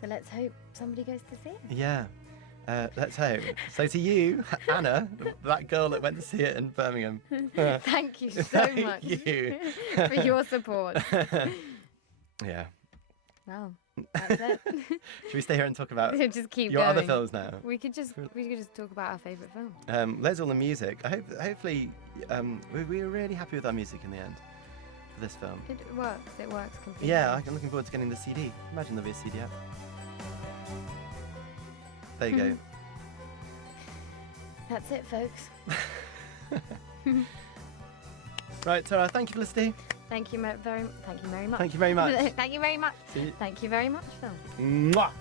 So let's hope somebody goes to see it. Yeah, let's hope. So to you, Anna, that girl that went to see it in Birmingham. Thank you so Thank much you. for your support. Yeah. Wow, that's it. Should we stay here and talk about Just keep your going. other films now? We could just talk about our favourite film. There's all the music. Hopefully, we were really happy with our music in the end for this film. It works. It works completely. Yeah, I'm looking forward to getting the CD. Imagine there'll be a CD out. There you go. That's it, folks. Right, Tara, thank you, Felicity. Thank you very much. Thank you very much. Thank you very much. See you. Thank you very much, Phil. Mwah.